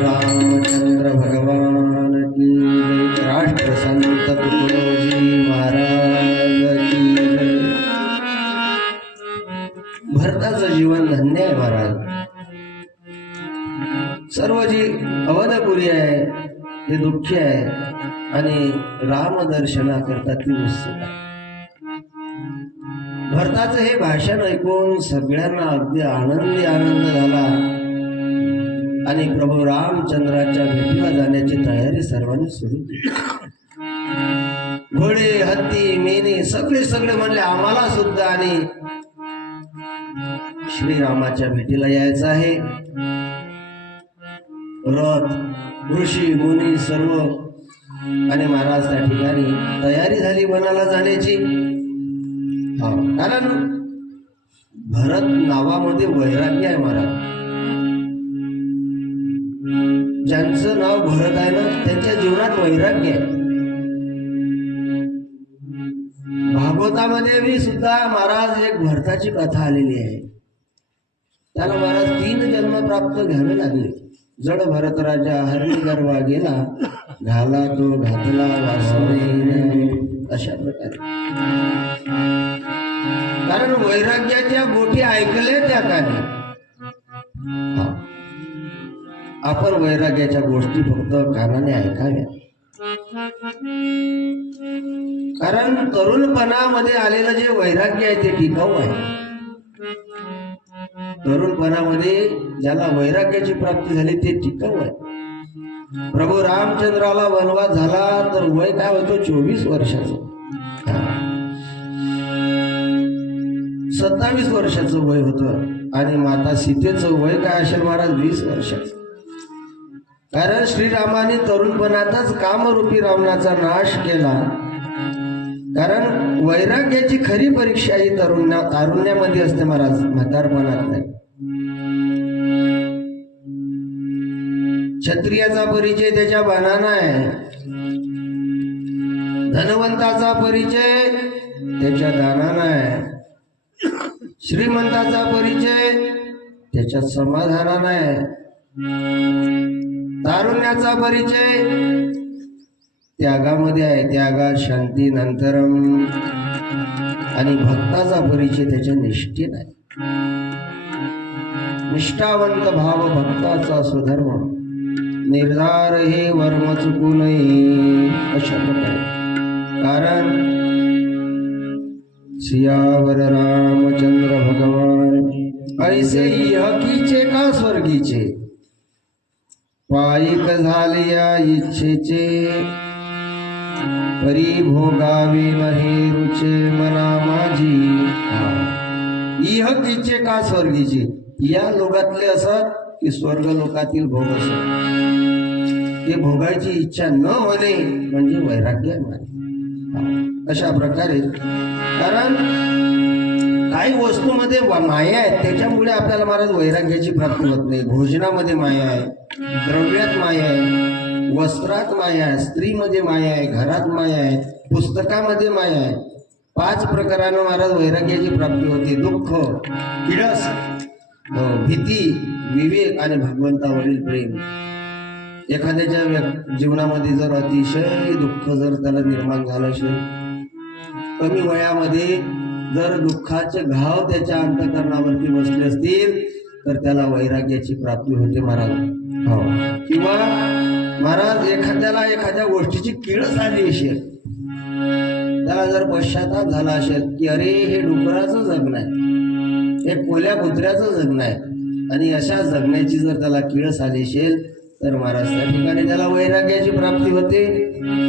रामचंद्र भगवान की जय। राष्ट्रसंत तुकडोजी महाराज की जय। भरताचं जीवन धन्य आहे महाराज। सर्व जी अवधपुरी आहे ते दुःखी आहे आणि रामदर्शनाकरता ती उत्सुक आहे। भरताचं हे भाषण ऐकून सगळ्यांना अगदी आनंद झाला आणि प्रभू रामचंद्राच्या भेटीला जाण्याची तयारी सर्वांनी सुरू केली। घोडे हत्ती मेने सगळे म्हणले आम्हाला सुद्धा आणि श्रीरामाच्या भेटीला यायचं आहे। रथ ऋषी मुनी सर्व आणि महाराज त्या ठिकाणी तयारी झाली वनाला जाण्याची। कारण भरत नावामध्ये वैराग्य आहे महाराज। ज्यांचं नाव भरत आहे ना त्यांच्या जीवनात वैराग्य आहे। भागवतामध्ये भी सुद्धा महाराज एक भरताची कथा आलेली आहे। त्याला महाराज 3 जन्म प्राप्त घ्यावे लागले। जड भरत राजा हरणी गर्वा गेला, घाला तो घातला वासुदेव, अशा प्रकारे। कारण वैराग्याच्या गोष्टी ऐकले त्या कानी। आपण वैराग्याच्या गोष्टी फक्त कानाने ऐकाव्या। कारण तरुणपणामध्ये आलेलं जे वैराग्य आहे ते टिकाऊ आहे। तरुणपणामध्ये ज्याला वैराग्याची प्राप्ती झाली ते टिकाऊ आहे। प्रभू रामचंद्राला वनवास झाला तर वय काय होतं 24 वर्षाचं। 27 वर्षाचं वय होतं आणि माता सीतेचं वय काय असेल महाराज 20 वर्षाचं। कारण श्रीरामाने तरुणपणातच कामरूपी रावणाचा नाश केला। कारण वैराग्याची खरी परीक्षा ही तारुण्यामध्ये असते महाराज, म्हातारपणात नाही। क्षत्रियाचा परिचय त्याच्या बाणानं आहे, धनवंताचा परिचय त्याच्या दानानं आहे, श्रीमंताचा परिचय त्याच्या समाधानानं आहे, तारुण्याचा परिचय त्यागामध्ये आहे, त्यागात शांती नंतरम, आणि भक्ताचा परिचय त्याच्या निष्ठेत आहे। निष्ठावंत भाव भक्ताचा स्वधर्म, निर्धार हे वर्म चुकू नये, अशा प्रकारे। कारण सियावर रामचंद्र भगवान ऐसे इहकीचे का स्वर्गीचे, पायिक झाले या इच्छेचे, परी भोगावे नहे रुचे मना माझी। इहकीचे का स्वर्गीचे, या लोकातले असत की स्वर्ग लोकातील भोग असत, ते भोगायची इच्छा न होणे म्हणजे वैराग्य आहे। अशा प्रकारे कारण काही वस्तूमध्ये माया आहे, त्याच्यामुळे आपल्याला महाराज वैराग्याची प्राप्ती होत नाही। भोजनामध्ये माया आहे, द्रव्यात माया आहे, वस्त्रात माया आहे, स्त्रीमध्ये माया आहे, घरात माया आहे, पुस्तकामध्ये माया आहे. 5 प्रकारानं महाराज वैराग्याची प्राप्ती होते. दुःख, किळस, भीती, विवेक आणि भगवंतावरील प्रेम. एखाद्याच्या जीवनामध्ये जर अतिशय दुःख जर त्याला निर्माण झालं असेल, कमी वयामध्ये जर दुःखाचे घाव त्याच्या अंतःकरणावरती बसले असतील तर त्याला वैराग्याची प्राप्ती होते महाराज. हो. किंवा महाराज एखाद्या गोष्टीची किळस आली असेल, त्याला जर पश्चाताप झाला असेल की अरे हे डुकराचं जगणं आहे, हे कोल्या कुत्र्याचं जगणं आहे, आणि अशा जगण्याची जर त्याला किळस आली असेल तर महाराज त्या ठिकाणी त्याला वैराग्याची प्राप्ती होते.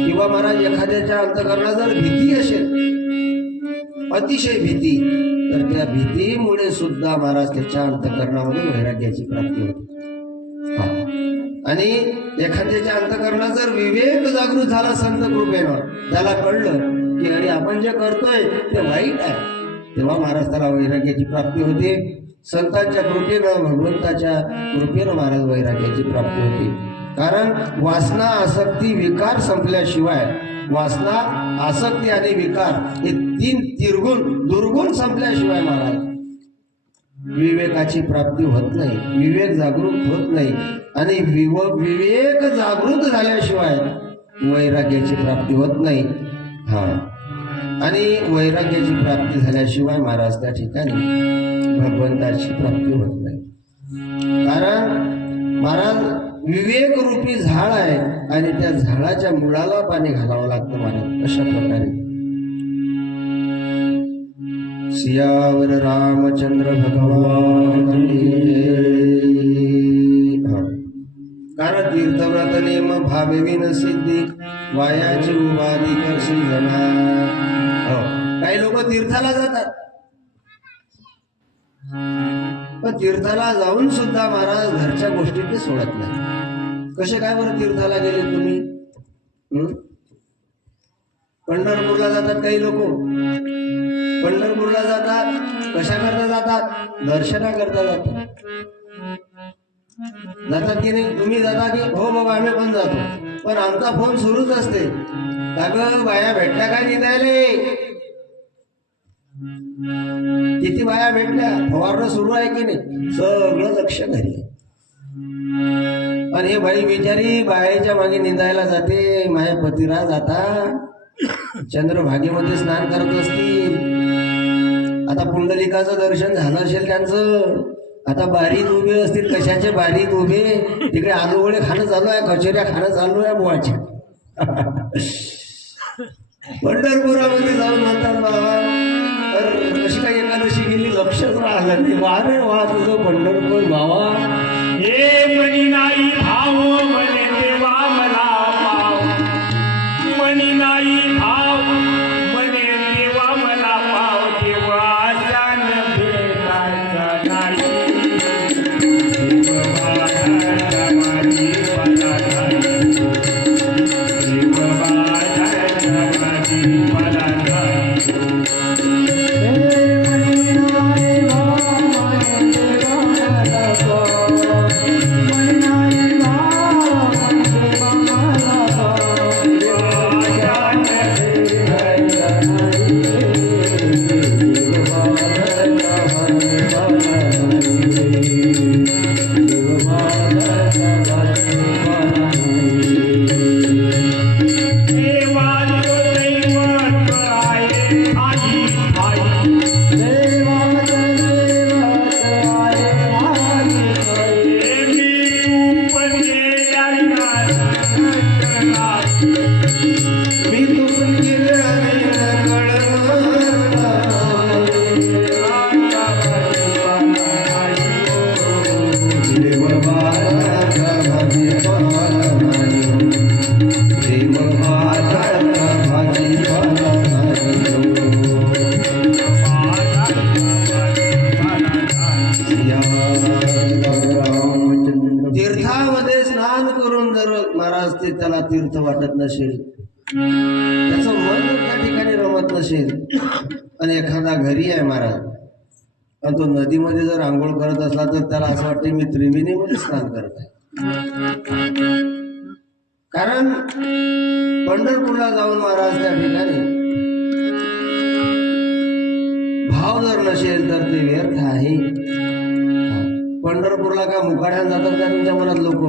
किंवा महाराज एखाद्याच्या अंतःकरणात जर भीती असेल, अतिशय भीती, तर त्या भीतीमुळे सुद्धा महाराज त्याच्या अंतःकरणामध्ये वैराग्याची प्राप्ती होते. आणि एखाद्याच्या अंतःकरणात जर विवेक जागृत झाला संत कृपेनं, त्याला कळलं की अरे आपण जे करतोय ते वाईट आहे, तेव्हा महाराज त्याला वैराग्याची प्राप्ती होते. संतांच्या कृपेनं, भगवंताच्या कृपेनं महाराज वैराग्याची प्राप्ती होते. कारण वासना, आसक्ती, विकार संपल्याशिवाय, वासना, आसक्ती आणि विकार हे 3 दुर्गुण संपल्याशिवाय महाराज विवेकाची प्राप्ती होत नाही, विवेक जागृत होत नाही. आणि विवेक जागृत झाल्याशिवाय वैराग्याची प्राप्ती होत नाही. आणि वैराग्याची प्राप्ती झाल्याशिवाय महाराज त्या ठिकाणी भगवंताची प्राप्ती होत नाही. कारण महाराज विवेक रूपी झाड आहे आणि त्या झाडाच्या मुळाला पाणी घालावं लागतं महाराज. अशा प्रकारे सियावर रामचंद्र भगवान. कारण तीर्थव्रत नेम भावेविन सिद्धी, वायाची उपाधी करशी जना. काही लोक तीर्थाला जातात, पण तीर्थाला जाऊन सुद्धा महाराज घरच्या गोष्टी ते सोडत नाही. कसे काय बरं तीर्थाला गेले तुम्ही? पंढरपूरला जातात काही लोक, पंढरपूरला जातात कशा करता जातात? दर्शना करता जातात. जातात की नाही? तुम्ही जाता की? हो बाबा आम्ही पण जातो, पण आमचा फोन सुरूच असते, का ग बाया भेटल्या काय निघाले, किती बाया भेटल्या, फवारणं सुरू आहे की नाही, सगळं लक्ष घरी. आणि हे बाई बिचारी बायाच्या मागे निंदायला जाते. माझ्या पतिराज आता चंद्रभागेमध्ये स्नान करत असतील. आता पुंडलिकाचं दर्शन झालं असेल त्यांचं. आता बारीत उभे असतील. कशाचे बारीत उभे? तिकडे आलूवडे खाणं चालू आहे, कचोऱ्या खाणं चालू आहे बुवाच्या. पंढरपुरामध्ये जाऊन म्हणतात बाबा तर कशी काय एकादशी गेली लक्षच राहिलं नाही. वा रे वा तुझं पंढरपूर बाबा. हे मनी नाही भाव म्हणे देवा मला पाव, मनी नाही भाव म्हणे देवा मला पाव, देवा जान भेटायचा नाही, तीर्थामध्ये स्नान करून जर महाराज ते त्याला तीर्थ वाटत नसेल, त्याचं मन जर त्या ठिकाणी रमत नसेल, आणि एखादा घरी आहे महाराज आणि तो नदीमध्ये जर आंघोळ करत असला तर त्याला असं वाटतं मी त्रिवेणीमध्ये स्नान करत आहे. कारण पंढरपूरला जाऊन महाराज त्या ठिकाणी भाव जर नसेल तर ते व्यर्थ आहे. पंढरपूरला का मुकाट्यान जातात का तुमच्या मनात लोक?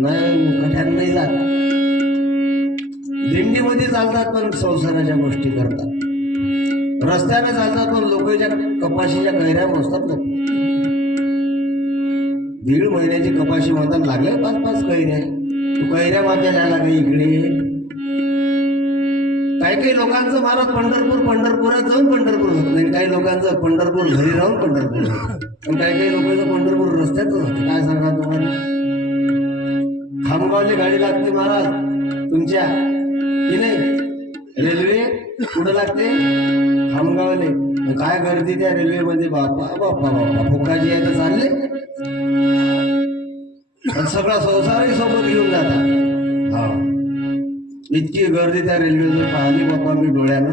नाही, मुकाट्यान नाही जात. दिंडीमध्ये चालतात पण संसाराच्या गोष्टी करतात. रस्त्याने चालतात पण लोकांच्या कपाशीच्या कैऱ्या मोजतात लोक. 1.5 महिन्याची कपाशी म्हणतात लागले 5-5 कैऱ्या. तू कैऱ्या मागायला आला का इकडे? काही लोकांचं महाराज पंढरपुरात जाऊन पंढरपूर होत नाही. काही लोकांचं पंढरपूर घरी राहून पंढरपूर होत. पण काही लोकांचं पंढरपूर रस्त्यातच होतं. काय सांगा तुम्हाला? खामगावली गाडी लागते महाराज तुमच्या की नाही? रेल्वे कुठं लागते? खामगावले. काय गर्दी त्या रेल्वेमध्ये, बापा बापा बापा. फुकाजी आहे तर चालले, सगळा संसारही सोबत घेऊन जातात. हा, इतकी गर्दी त्या रेल्वेवर पाहिली बाप्पा मी डोळ्यानं.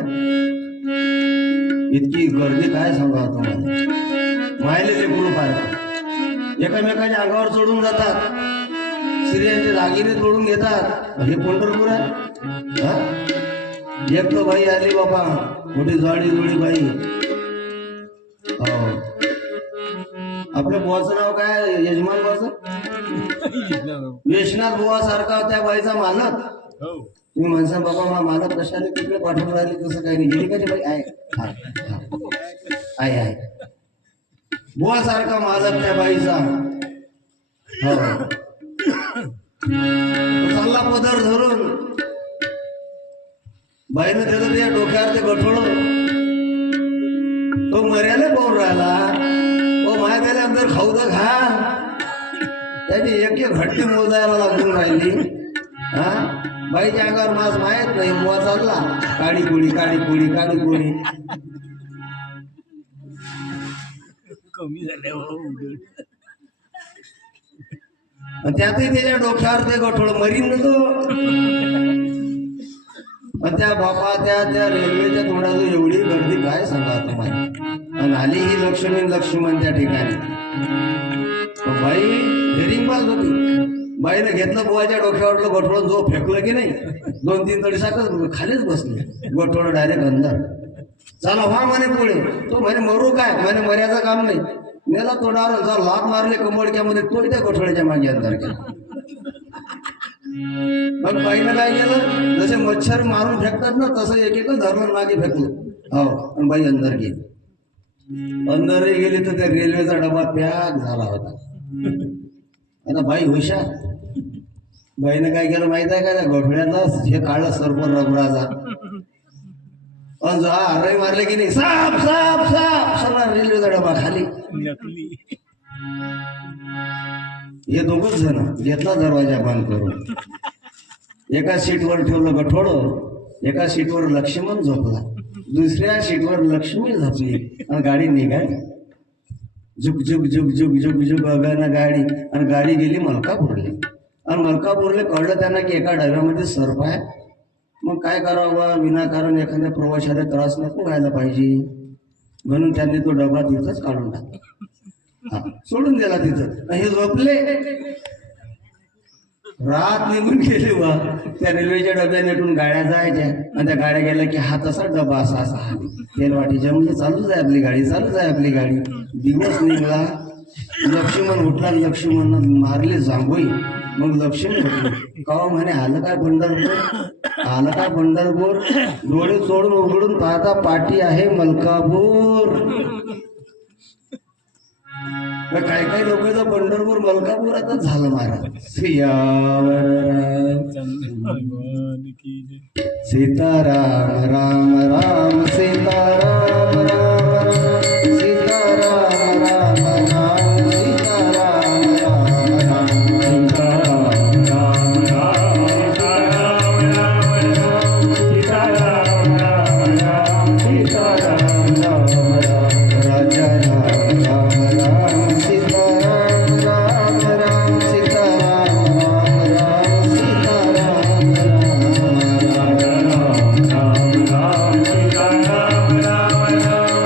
इतकी गर्दी काय सांगा तुम्हाला. मायले ते गुरु पाहतात, एकामेकाच्या अंगावर चढून जातात, स्त्रियांचे दागिने तोडून घेतात. हे पंढरपूर आहे. हा, एक तर बाई आली बाबा, मोठी जाडी जुळी बाई. हो, आपल्या बुवाचं नाव काय? यजमान बुवाचं वेशनाथ बुवा सारखा त्या बाईचा मालक. तुम्ही म्हणसा बाबा मालक कशाने तिकडे पाठवून राहिले? तसं काही नाही. गेली का बाई? आहे बुवा सारखा मालक त्या बाईचा. हो, चालला पदर धरून. बाईनं त्याचं त्या डोक्यावर ते गठोळ. तो मर्याला पाहून राहिला. ओ माया त्याला अंदर खाऊ तर खा. त्याची एक घट्टी मोजायला लागून राहिली. हा, बाईच्या अंगावर मास माहीत नाही. बुवा चालला काळी कोळी काळी कोळी काळी कोळी. कमी झाल्या त्यातही त्याच्या डोक्यावर ते गठोळ मरीन ना तो. त्या बापा त्या रेल्वेच्या तोंडातून एवढी गर्दी काय सांगा तुम्हाला. आणि आली ही लक्ष्मण त्या ठिकाणी. बाई हेरिंगबाज होती. बाईनं घेतलं बुवाच्या डोक्यावरलं गठोळ, जो फेकलं की नाही 2-3 तडी साखर खालीच बसले. गठोळ डायरेक्ट अंदर. चला व्हा म्हणे पुढे. तो म्हणे मरू काय? म्हणे मर्याचं काम नाही. नेला तोंडावर, जा लात मारले कमळक्यामध्ये, तो त्या गठोळ्याच्या मागे अंदर गेला. पण बाईनं काय केलं? जसे मच्छर मारून फेकतात ना, तसं एक धरून मागे फेकलं. हो, आणि बाई अंदर गेली. अंदरही गेली तर त्या रेल्वेचा डबा पॅक झाला होता. आता बाई हुशार. बाईनं काय केलं माहित आहे का? त्या गठोळ्याला हे काढलं सर्प रबराचा. अरे मारले की नाही, साप साप साप, सगळा रेल्वेचा डबा खाली. हे दोघच जण घेतला दरवाजा बंद करून. एका सीटवर ठेवलं गठोड, एका सीटवर लक्ष्मण झोपला, दुसऱ्या सीटवर लक्ष्मी झोपली. आणि गाडी निघाली. झुक झुक झुक झुक झुक झुक अगानं गाडी. आणि गाडी गेली मलकापूरले. आणि मलकापूरले कळलं त्यांना की एका डब्यामध्ये सर्प आहे. मग काय करावं? विनाकारण एखाद्या प्रवाशाला त्रास नको व्हायला पाहिजे म्हणून त्यांनी तो डबा तिथंच काढून टाकला. सोडून दिला तिथं. हे झोपले. रात निघून गेली. वा, त्या रेल्वेच्या डब्या नेटून गाड्या जायच्या. आणि त्या गाड्या गेल्या की हा तसा डबा असा असा तेल वाटीच्या म्हणजे चालूच आहे आपली गाडी, चालूच आहे आपली गाडी. दिवस निघला. लक्ष्मण उठला. लक्ष्मण मारले जांभोई. मग लक्ष्मी म्हटली का म्हणे आलं काय पंढरपूर? आलं काय पंढरपूर? डोळे चोडून उघडून पाहता पाठी आहे मलकापूर. काही काही लोकांचं पंढरपूर मलकापुरातच झालं महाराज. सीताराम राम राम सीताराम राम राम सीताराम राम राम सीताराम राम राम सीताराम राम राम राम सीताराम राम राम राजा राम राम राम सीताराम राम राम सीताराम राम राम सीताराम राम राम राम राम सीताराम राम राम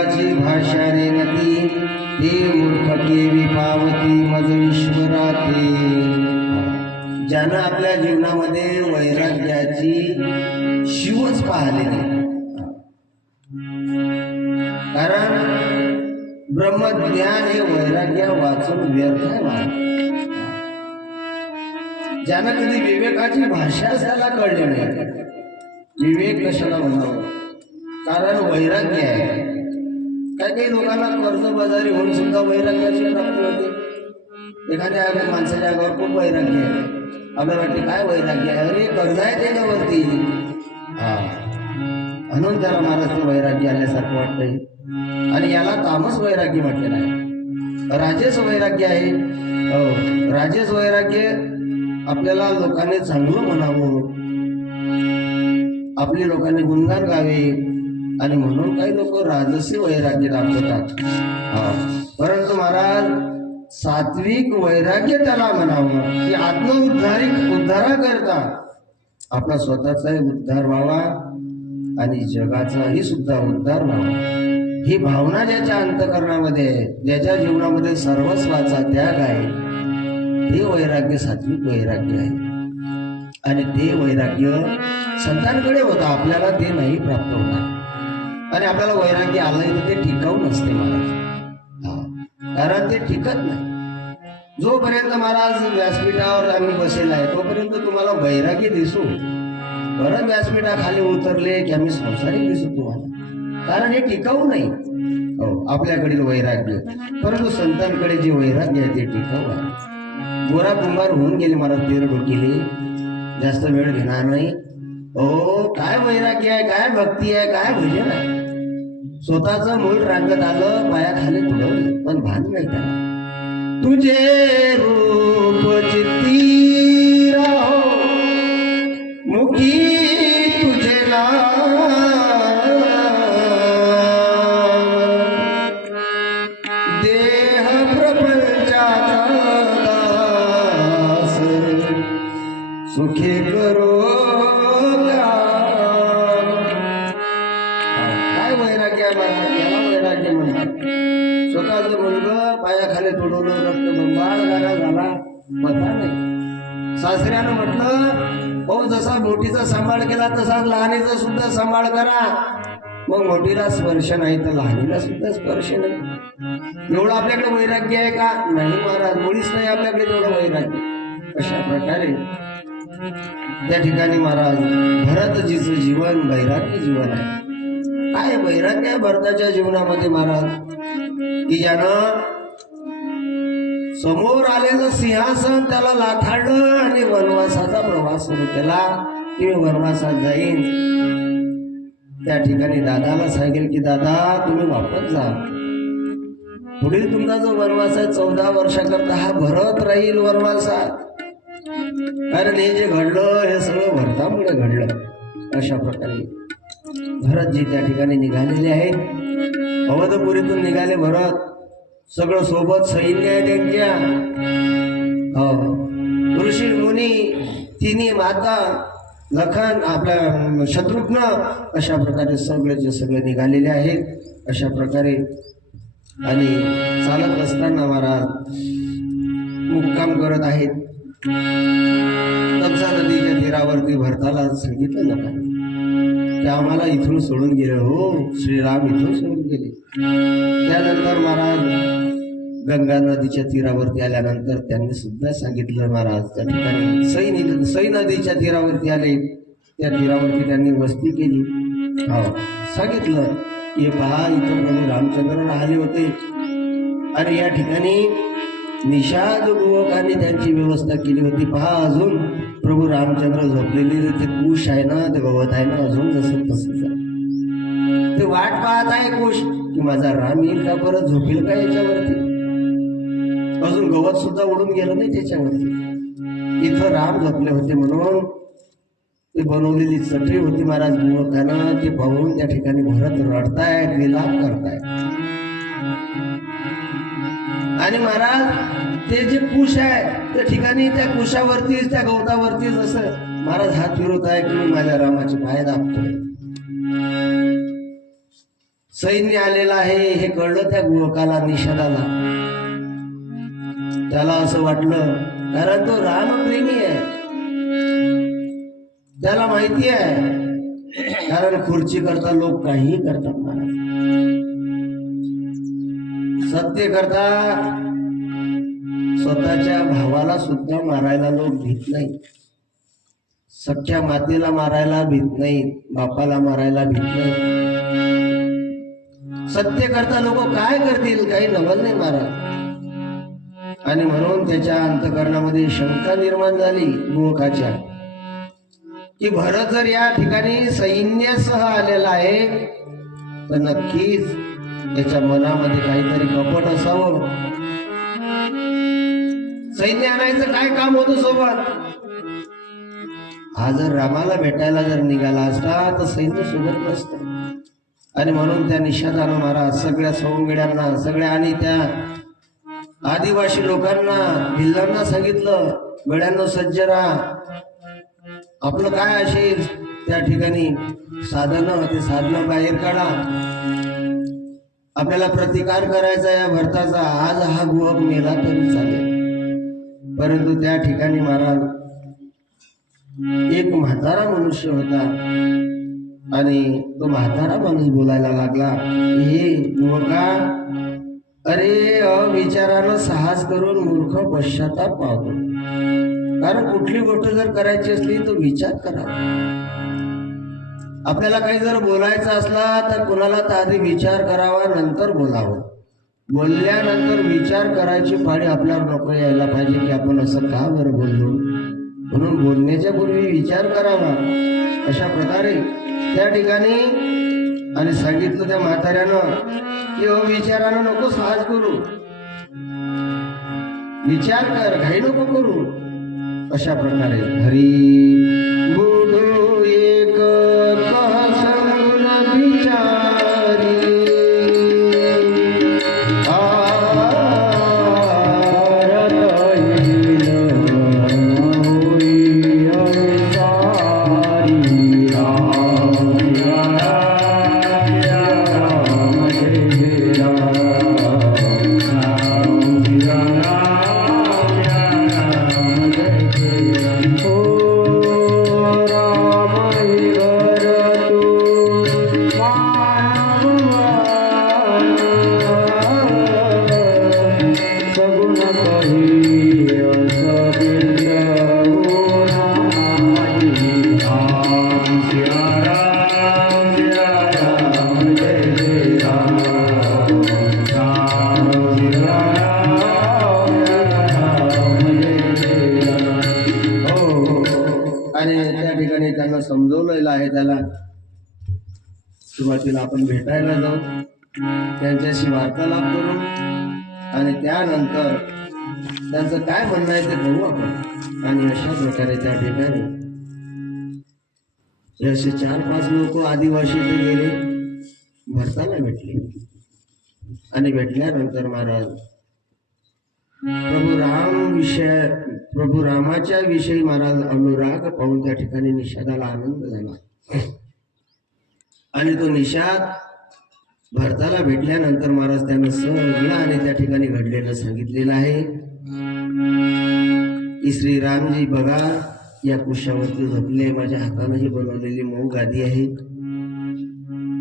विवेकाची भाषा रे नती ते मूर्ख केवी पावती मज ईश्वराते. ज्यानं आपल्या जीवनामध्ये वैराग्याची शिवच पाहिली नाही. कारण ब्रह्मज्ञान हे वैराग्य वाचून व्यर्थ आहे. ज्यानं कधी विवेकाची भाषा त्याला कळली नाही. विवेक कशाला म्हणावं? कारण वैराग्य आहे. काही लोकांना कर्जबाजारी होऊन सुद्धा वैराग्याची प्राप्ती होते. एखाद्या माणसाच्या अंगावर खूप वैराग्य आहे. आपल्याला वाटते काय वैराग्य आहे? अरे कर्ज आहे त्याच्यावरती. हा, म्हणून त्याला महाराज ते वैराग्य आल्यासारखं वाटतंय. आणि याला तामस वैराग्य म्हटलेलं आहे. राजेश वैराग्य आहे. हो, राजेश वैराग्य आपल्याला लोकांनी चांगलं म्हणावं, आपली लोकांनी गुणगान गावे, आणि म्हणून काही लोक राजसी वैराग्य दाखवतात. परंतु महाराज सात्विक वैराग्य त्याला म्हणावं की उद्धारा करता आपला स्वतःचाही उद्धार व्हावा आणि जगाचाही सुद्धा उद्धार व्हावा. ही भावना ज्याच्या अंतःकरणामध्ये आहे, ज्याच्या जीवनामध्ये सर्वस्वाचा त्याग आहे, ते वैराग्य सात्विक वैराग्य आहे. आणि ते वैराग्य संतांकडे होतं, आपल्याला ते नाही प्राप्त होणार. आणि आपल्याला वैराग्य आलंय तर ते टिकाऊ नसते महाराज. कारण ते टिकत नाही. जोपर्यंत महाराज व्यासपीठावर आम्ही बसेल आहे तोपर्यंत तुम्हाला वैराग्य दिसू. बरं व्यासपीठाखाली उतरले की आम्ही संसारिक दिसू तुम्हाला. कारण हे टिकाऊ नाही. हो, आपल्याकडील वैराग्य. परंतु संतांकडे जे वैराग्य आहे ते टिकाऊ आहे. गोरा कुंभार होऊन गेले महाराज, तेर डोकीले. जास्त वेळ घेणार नाही. हो, काय वैराग्य आहे, काय भक्ती आहे, काय भजन आहे. स्वतःच मूळ रांगत आलं, पायाखाली तुडवलं, पण भान नाही त्याला. तुझे रूप चित्ती राहो, मुखी तुझे नाम, देह प्रपंचाचा दास, सुखी करो. स्वतःच मुलगा पायाखाली तुडवलं, रक्तबंबाळ झाला, मता नाही. सासऱ्यानं म्हटलं, हो जसा मोठीचा सांभाळ केला तसा लहानीचा सुद्धा सांभाळ करा. मग मोठीला स्पर्श नाही तर लहानीला सुद्धा स्पर्श नाही. एवढं आपल्याकडे वैराग्य आहे का? नाही महाराज, मुळीच नाही आपल्याकडे तेवढं वैराग्य. अशा प्रकारे त्या ठिकाणी महाराज भरतजीचं जीवन वैराग्य जीवन आहे. काय वैराग्य भरताच्या जीवनामध्ये महाराज, की ज्यानं समोर आलेलं सिंहासन त्याला लाथाडलं आणि वनवासाचा प्रवास सुरू केला. की मी वनवासात जाईन. त्या ठिकाणी दादाला सांगेल की दादा तुम्ही वापस जा. पुढील तुमचा जो वनवास आहे 14 वर्षाकरता हा भरत राहील वनवासात. कारण हे जे घडलं हे सगळं भरतामुळे घडलं. अशा प्रकारे भरतजी त्या ठिकाणी निघालेले आहेत. अवधपुरीतून निघाले भरत. सगळं सोबत सैन्य आहे त्यांच्या. ऋषी मुनी, तिन्ही माता, लखन, आपल्या शत्रुघ्न, अशा प्रकारे सगळेचे सगळे निघालेले आहेत. अशा प्रकारे आणि चालत असताना महाराज मुक्काम करत आहेत. तपसा नदीच्या तीरावरती भरताला सांगितलं लोकांनी ते आम्हाला इथून सोडून गेले. हो, श्रीराम इथून सोडून गेले. त्यानंतर महाराज गंगा नदीच्या तीरावरती आल्यानंतर त्यांनी सुद्धा सांगितलं महाराज त्या ठिकाणी सई नदीच्या तीरावरती आले. त्या तीरावरती त्यांनी वस्ती केली. हो, सांगितलं की पहा इथं प्रभू रामचंद्र राहिले होते आणि या ठिकाणी निषाद युवकांनी त्यांची व्यवस्था केली होती. पहा अजून प्रभू रामचंद्र झोपलेले ते कुश आहे ना, ते गवत आहे ना, अजून जसं तसंच आहे. ते वाट पाहत आहे कुश की माझा राम येईल का, परत झोपेल का याच्यावरती. अजून गवत सुद्धा उडून गेलं नाही त्याच्यावरती. इथं राम झोपले होते म्हणून ते बनवलेली चटई होती महाराज युवकांना. ते पाहून त्या ठिकाणी भरत रडतायत, विलाप करतायत. आणि महाराज ते जे कुश आहे त्या ठिकाणी त्या कुशावरतीच त्या गवतावरतीच असं महाराज हात फिरवत आहे की मी माझ्या रामाचे पाय दाबतोय. सैन्य आलेलं आहे हे कळलं त्या युवकाला, निषादाला. त्याला असं वाटलं, कारण तो रामप्रेमी आहे, त्याला माहिती आहे, कारण खुर्ची करता लोक काहीही करतात महाराज. सत्य करता स्वतःच्या भावाला सुद्धा मारायला लोक भीत नाही, सख्या मातेला मारायला भीत नाही, बापाला मारायला भीत नाही. सत्य करता लोक काय करतील, काही नवल नाही महाराज. आणि म्हणून त्याच्या अंतकरणामध्ये शंका निर्माण झाली युवकाच्या, की भरत जर या ठिकाणी सैन्यासह आलेला आहे तर नक्कीच त्याच्या मनामध्ये काहीतरी कपट असावं. सैन्य आणायचं काय काम होतं सोबत? हा जर रामाला भेटायला जर निघाला असता तर सैन्य सोबत नसतं. आणि म्हणून त्या निषादानं महाराज सगळ्या सवंगड्यांना, सगळ्या आणि त्या आदिवासी लोकांना, भिल्लांना सांगितलं, गड्यांनो सज्ज राहा, आपलं काय असेल त्या ठिकाणी साधनं, ते साधनं बाहेर काढा, आपल्याला प्रतिकार करायचा या भरताचा. आज हा गुहक मेला तरी चालेल. परंतु त्या ठिकाणी महाराज एक म्हातारा मनुष्य होता आणि तो म्हातारा माणूस बोलायला लागला, हे युवका, अरे अविचारानं साहस करून मूर्ख पश्चाताप पावतो. कारण कुठली गोष्ट जर करायची असली तर विचार करा. आपल्याला काही जर बोलायचं असला तर कुणाला तर आधी विचार करावा, नंतर बोलावं. बोलल्यानंतर विचार करायची पाळी आपल्यावर नको यायला पाहिजे की आपण असं का बरं बोललो. म्हणून बोलण्याच्या पूर्वी विचार करावा. अशा प्रकारे त्या ठिकाणी आणि सांगितलं त्या म्हाताऱ्यानं की विचारानं नको साहस करू, विचार कर, घाई नको करू. अशा प्रकारे हरी बुधो एक कहसंगुन विचारी, समजवलेलं आहे. त्याला सुरुवातीला आपण भेटायला जाऊ, त्यांच्याशी वार्तालाप करू आणि त्यानंतर त्यांचं काय म्हणणं आहे ते बघू आपण. आणि अशा प्रकारे त्या ठिकाणी असे 4-5 लोक आदिवासी ते गेले, भरताला भेटले. आणि भेटल्यानंतर महाराज प्रभू रामाच्या विषयी महाराज अनुराग पाहून त्या ठिकाणी निषादाला आनंद झाला. आणि तो निषाद भरताला भेटल्यानंतर महाराज त्यानं सगळं आणि त्या ठिकाणी घडलेलं सांगितलेलं आहे की श्रीरामजी बघा या कुशावरती झोपले, माझ्या हाताने ही बनवलेली मऊ गादी आहे.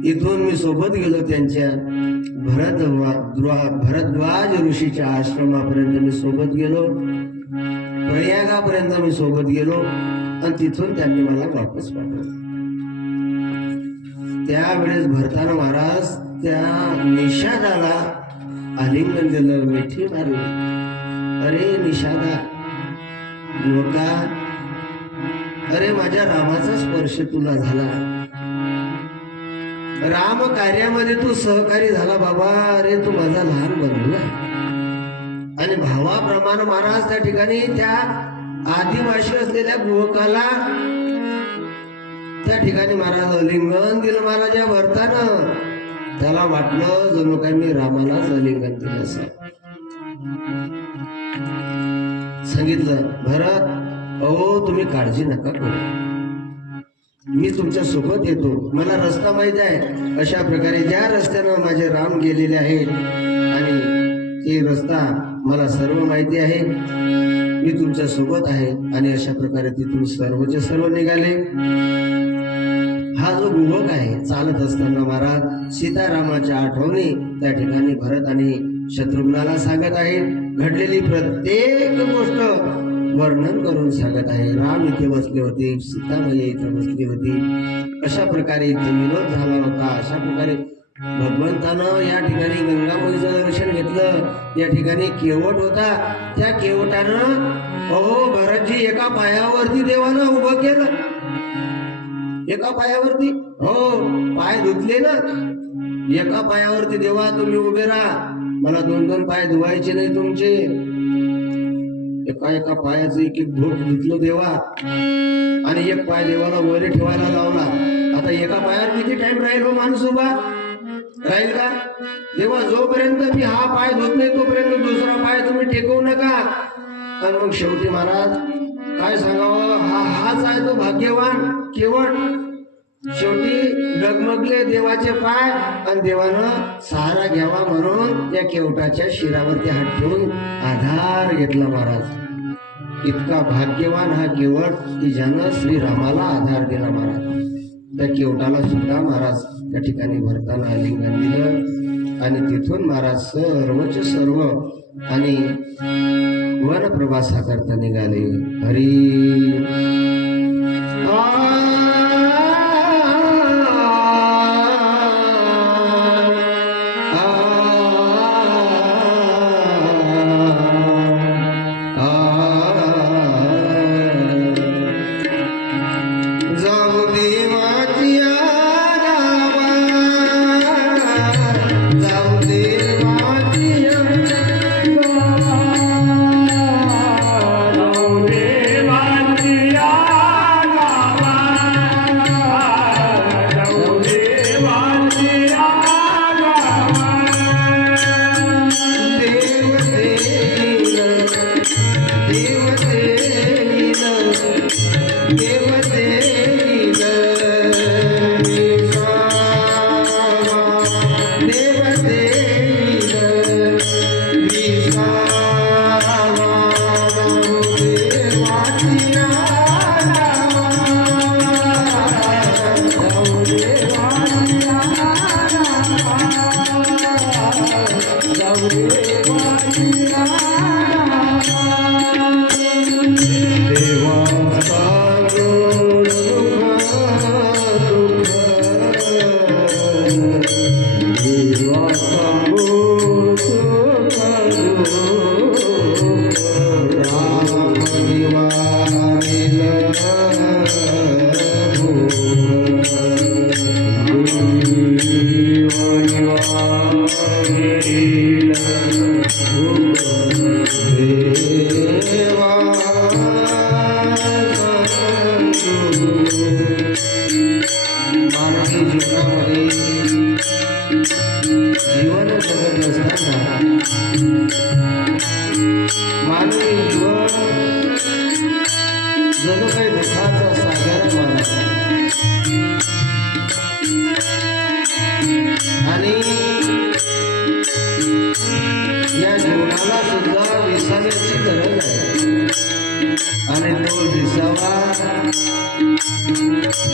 इथून मी सोबत गेलो त्यांच्या भरद्वाज ऋषीच्या आश्रमापर्यंत मी सोबत गेलो, प्रयागापर्यंत मी सोबत गेलो आणि तिथून त्यांनी मला वापस पाठवलं. त्यावेळेस भरताना महाराज त्या निषादाला आलिंगन दिलं, मिठी मारली. अरे निषादा, युवका, अरे माझ्या रामाचा स्पर्श तुला झाला, राम कार्यामध्ये तू सहकारी झाला बाबा. अरे तू माझा लहान बंधू आहे. आणि भावाप्रमाणे महाराज त्या ठिकाणी त्या आदिवासी असलेल्या युवकाला त्या ठिकाणी महाराज अलिंगन दिलं महाराजा भरतानं. त्याला वाटलं जणू काय मी रामालाच अलिंगन दिलं असं. सांगितलं, भरत अहो तुम्ही काळजी नका करू, मी तुमच्या सोबत येतो, मला रस्ता माहिती आहे. अशा प्रकारे ज्या रस्त्यानं माझे राम गेलेले आहेत आणि ते रस्ता मला सर्व माहिती आहे, मी तुमच्या सोबत आहे. आणि अशा प्रकारे तिथून सर्वचे सर्व निघाले. हा जो युवक आहे चालत असताना महाराज सीतारामाच्या आठवणी त्या ठिकाणी भरत आणि शत्रुघ्नाला सांगत आहे. घडलेली प्रत्येक गोष्ट वर्णन करून सांगत आहे. राम इथे बसले होते, सीतामाई इथे बसली होती, अशा प्रकारे इथे विनोद झाला होता. अशा प्रकारे भगवंतानं या ठिकाणी गंगामाईचं दर्शन घेतलं. या ठिकाणी केवट होता, त्या केवटानं अहो भरतजी एका पायावरती देवानं उभं केलं. एका पायावरती हो पाय धुतले ना, एका पायावरती देवा तुम्ही उभे राहा, मला 2-2 पाय धुवायचे नाही तुमचे. एका पायाचं एक घोट धुतलं देवा आणि एक पाय देवाला वर ठेवायला लावला. आता एका पायावर किती टाइम राहील हो माणूस उभा राहील का? देवा जोपर्यंत मी हा पाय धुत नाही तोपर्यंत दुसरा पाय तुम्ही टेकवू नका. आणि मग शेवटी महाराज काय सांगावं, हाच आहे तो भाग्यवान केवट. शेवटी डगमगले देवाचे पाय आणि देवानं सहारा घ्यावा म्हणून त्या केवटाच्या शिरावरती हात ठेवून आधार घेतला. महाराज इतका भाग्यवान हा केवट की ज्यानं श्रीरामाला आधार दिला. महाराज त्या केवटाला सुद्धा महाराज त्या ठिकाणी भरताना आलिंगन दिलं आणि तिथून महाराज सर्वचे सर्व आणि वन प्रवासा करता निघाले. हरी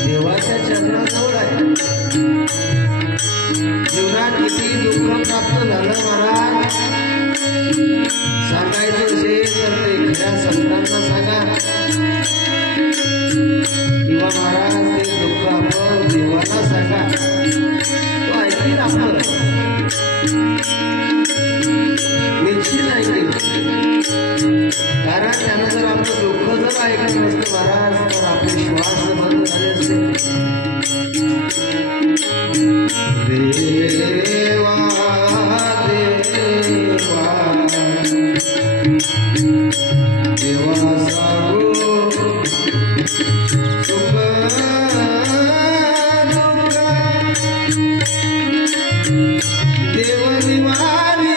देवाच्या चरणाजवळ आहे. जीवनात किती दुःख प्राप्त झालं महाराज सांगायचं असेल तर ते खऱ्या संतांना सांगा किंवा महाराज ते दुःख आपण देवाला सांगा, तो ऐकतील आपलं, निश्चित ऐकतील. कारण त्यानं जर आपलं दुःख जर ऐकत नसतं महाराज तर आपले श्वास बंद झाले असते. देवा देवा देवा सांगू सुख देव निवारी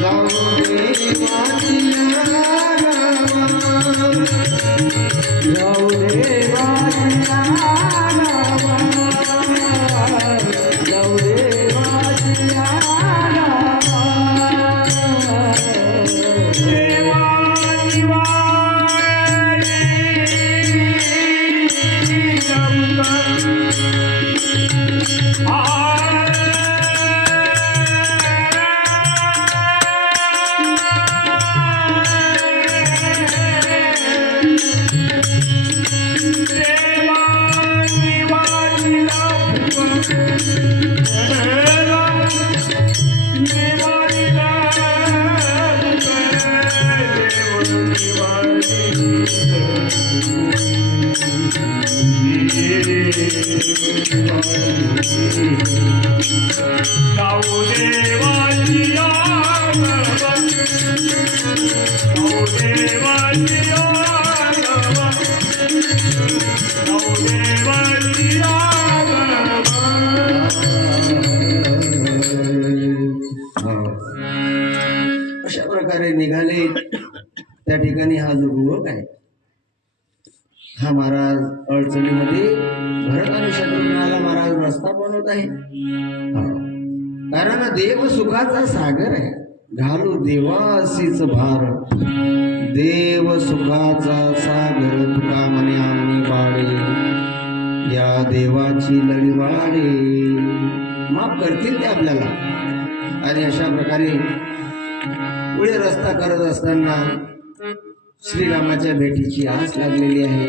जाऊ जाऊ दे वाजिया गावा, जाऊ दे वाजिया गावा. देवाची वारी अशा प्रकारे निघाले. त्या ठिकाणी हा जो युवक आहे हा महाराज अडचणीमध्ये भरत आणि शत्रुघ्नाला महाराज रस्ता बनवत आहे. कारण देव सुखाचा सागर आहे. घालू देवासीच भार, देव सुखाचा सागर तुका म्हणे आम्ही बाळे, या देवाची लढीवाडे. माफ करतील ते आपल्याला. आणि अशा प्रकारे पुढे रस्ता करत असताना श्रीरामाच्या भेटीची आस लागलेली आहे.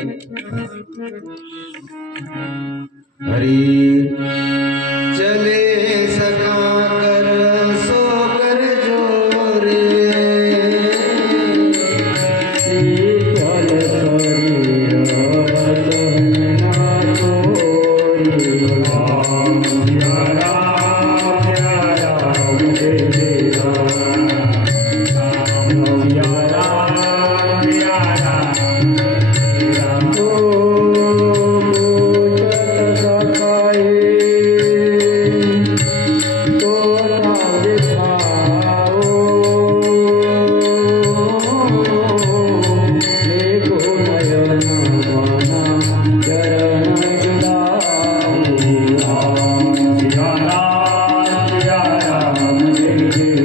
हरी चले सगा कर सो कर जोरे, शीतल शरीर सहना चोरी. राम या राम या राम जय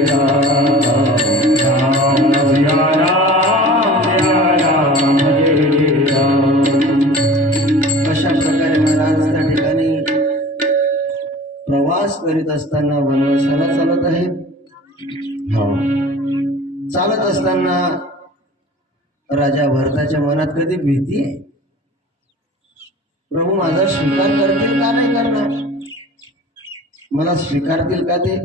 राम, राम या राम या राम राम. प्रवास करीत असताना वनवासाला चालत आहेत. चालत असताना राजा भरताच्या मनात कधी भीती आहे, प्रभू माझा स्वीकार करतील का नाही करणार, मला स्वीकारतील का ते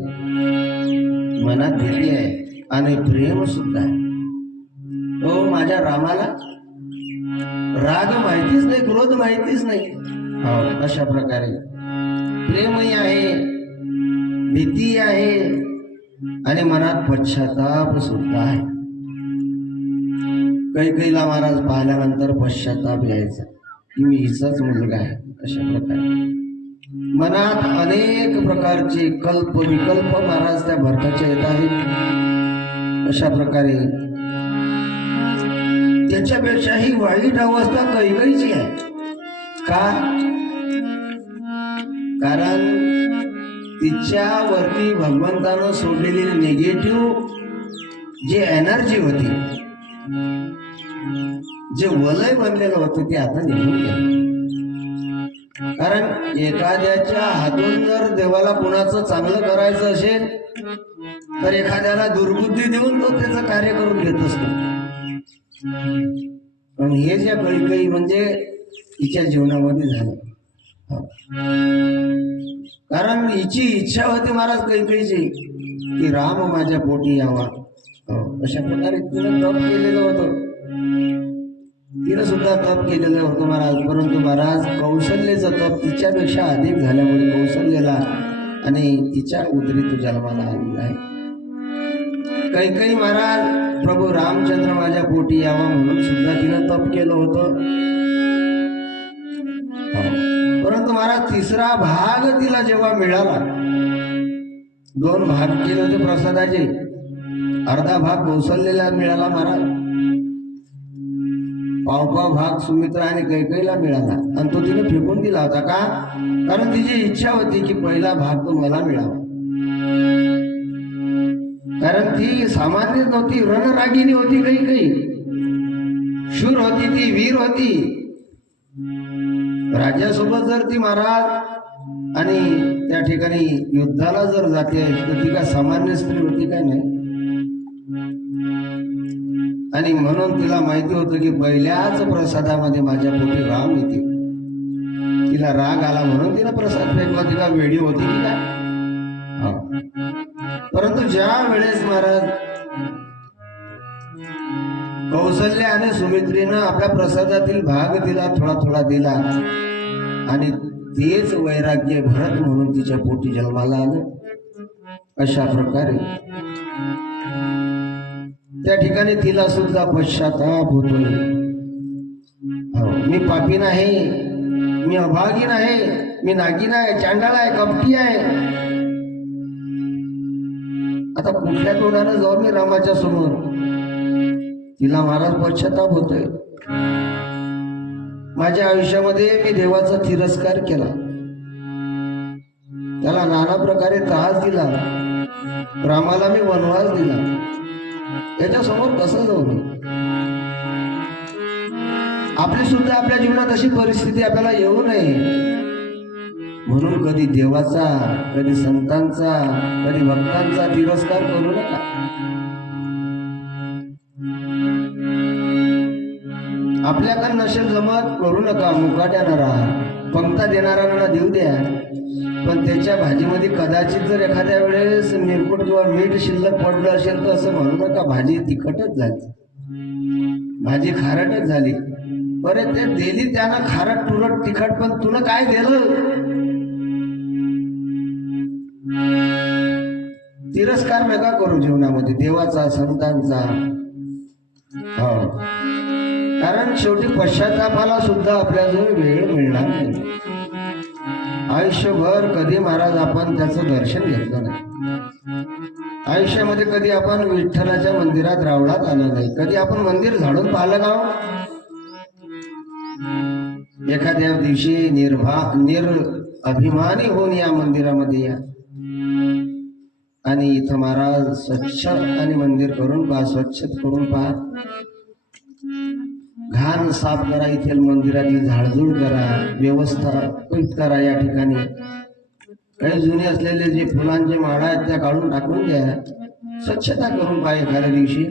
मनात भीती आहे. आणि प्रेम सुद्धा आहे. तो माझ्या रामाला राग माहितीच नाही, क्रोध माहितीच नाही. अशा प्रकारे प्रेमही आहे, भीती आहे आणि मनात पश्चाताप सुद्धा आहे. कैकेयीला महाराज पाहिल्यानंतर पश्चाताप यायचा की मी हिचाच मुलगा आहे. अशा प्रकारे मनात अनेक प्रकारचे कल्प विकल्प महाराज त्या भरताच्या येत आहेत. अशा प्रकारे त्याच्यापेक्षाही वाईट अवस्था कैकेयीची आहे. का? कारण तिच्यावरती भगवंतानं सोडलेली निगेटिव्ह जे एनर्जी होती, जे वलय बनलेलं होतं ते आता निघून गेलं. कारण एखाद्याच्या हातून जर देवाला कुणाचं चांगलं करायचं असेल तर एखाद्याला दुर्बुद्धी देऊन तो त्याचं कार्य करून घेत असतो. पण हे ज्या कैकेयी म्हणजे तिच्या जीवनामध्ये झालं. कारण हिची इच्छा होती महाराज कैकेयीची की राम माझ्या पोटी यावा. अशा प्रकारे तिनं तप केलेलं होतं, तिनं सुद्धा तप केलेलं होतं महाराज. परंतु महाराज कौशल्याचं तप तिच्यापेक्षा अधिक झाल्यामुळे कौशल्याला आणि तिच्या उदरी तो जन्माला आलेला आहे. कैकेयी महाराज प्रभू रामचंद्र माझ्या पोटी यावा म्हणून सुद्धा तिनं तप केलं होतं. परंतु महाराज तिसरा भाग तिला जेव्हा मिळाला, 2 भाग केले होते प्रसादाचे, अर्धा भाग कौशल्याला मिळाला महाराज. पाव भाग सुमित्रा आणि कैकेयीला मिळाला आणि तो तिने फेकून दिला होता का? कारण तिची इच्छा होती की पहिला भाग तो मला मिळावा. कारण ती सामान्य नव्हती, रणरागिणी होती, कैकेयी शूर होती, ती वीर होती. राजासोबत जर ती महाराज आणि त्या ठिकाणी युद्धाला जर जाते तर ती काय सामान्य स्त्री होती काय? नाही. आणि म्हणून तिला माहिती होतं की पहिल्याच प्रसादामध्ये माझ्या पोटी राम येते. तिला राग आला म्हणून तिला प्रसाद फेकला. तिला वेडी होती की काय? परंतु ज्या वेळेस महाराज कौशल्य आणि सुमित्रीनं आपल्या प्रसादातील भाग तिला थोडा थोडा दिला आणि तेच वैराग्य भरत म्हणून तिच्या पोटी जन्माला आलं. अशा प्रकारे त्या ठिकाणी तिला सुद्धा पश्चाताप होतोय. मी पापी नाही, मी अभागीन आहे, मी नागिन आहे, चांडाळ आहे, कपटी आहे. आता कुठल्या तोंडानं जाऊ मी रामाच्या समोर? तिला महाराज पश्चाताप होतोय. माझ्या आयुष्यामध्ये मी देवाचा तिरस्कार केला, त्याला नाना प्रकारे त्रास दिला, रामाला मी वनवास दिला. त्याच्या समोर कसं जाऊ मी? आपली सुद्धा आपल्या जीवनात अशी परिस्थिती आपल्याला येऊ नये म्हणून कधी देवाचा, कधी संतांचा, कधी भक्तांचा तिरस्कार करू नका. आपल्याकडे नसेल जमत करू नका, मुकाट्यानं राहा. पंक्ता देणाऱ्यांना देऊ द्या, पण त्याच्या भाजीमध्ये कदाचित जर एखाद्या वेळेस मिरपूट किंवा मीठ शिल्लक पडलं असेल तर असं म्हणू नका भाजी तिखटच झाली, भाजी खारटच झाली. बरे ते दिली त्यानं खारट तुरट तिखट, पण तुला काय दिलं? तिरस्कार नका करू जीवनामध्ये देवाचा, संतांचा. हो, कारण शेवटी पश्चातापाला सुद्धा आपल्याजवळ वेळ मिळणार नाही. आयुष्यभर कधी महाराज आपण त्याचं दर्शन घेतलं नाही. आयुष्यामध्ये कधी आपण विठ्ठलाच्या मंदिरात रावळात आलं नाही. कधी आपण मंदिर झाडून पाहिलं का? एखाद्या दिवशी अभिमानी होऊन या मंदिरामध्ये या आणि इथं महाराज स्वच्छ आणि मंदिर करून पहा, स्वच्छ करून पहा. घाण साफ करा, इथे मंदिरातील झाडझूड करा, व्यवस्थापित करा. या ठिकाणी काही जुने असलेले जे फुलांचे माळा आहेत त्या काढून टाकून द्या, स्वच्छता करून पहा एखाद्या दिवशी.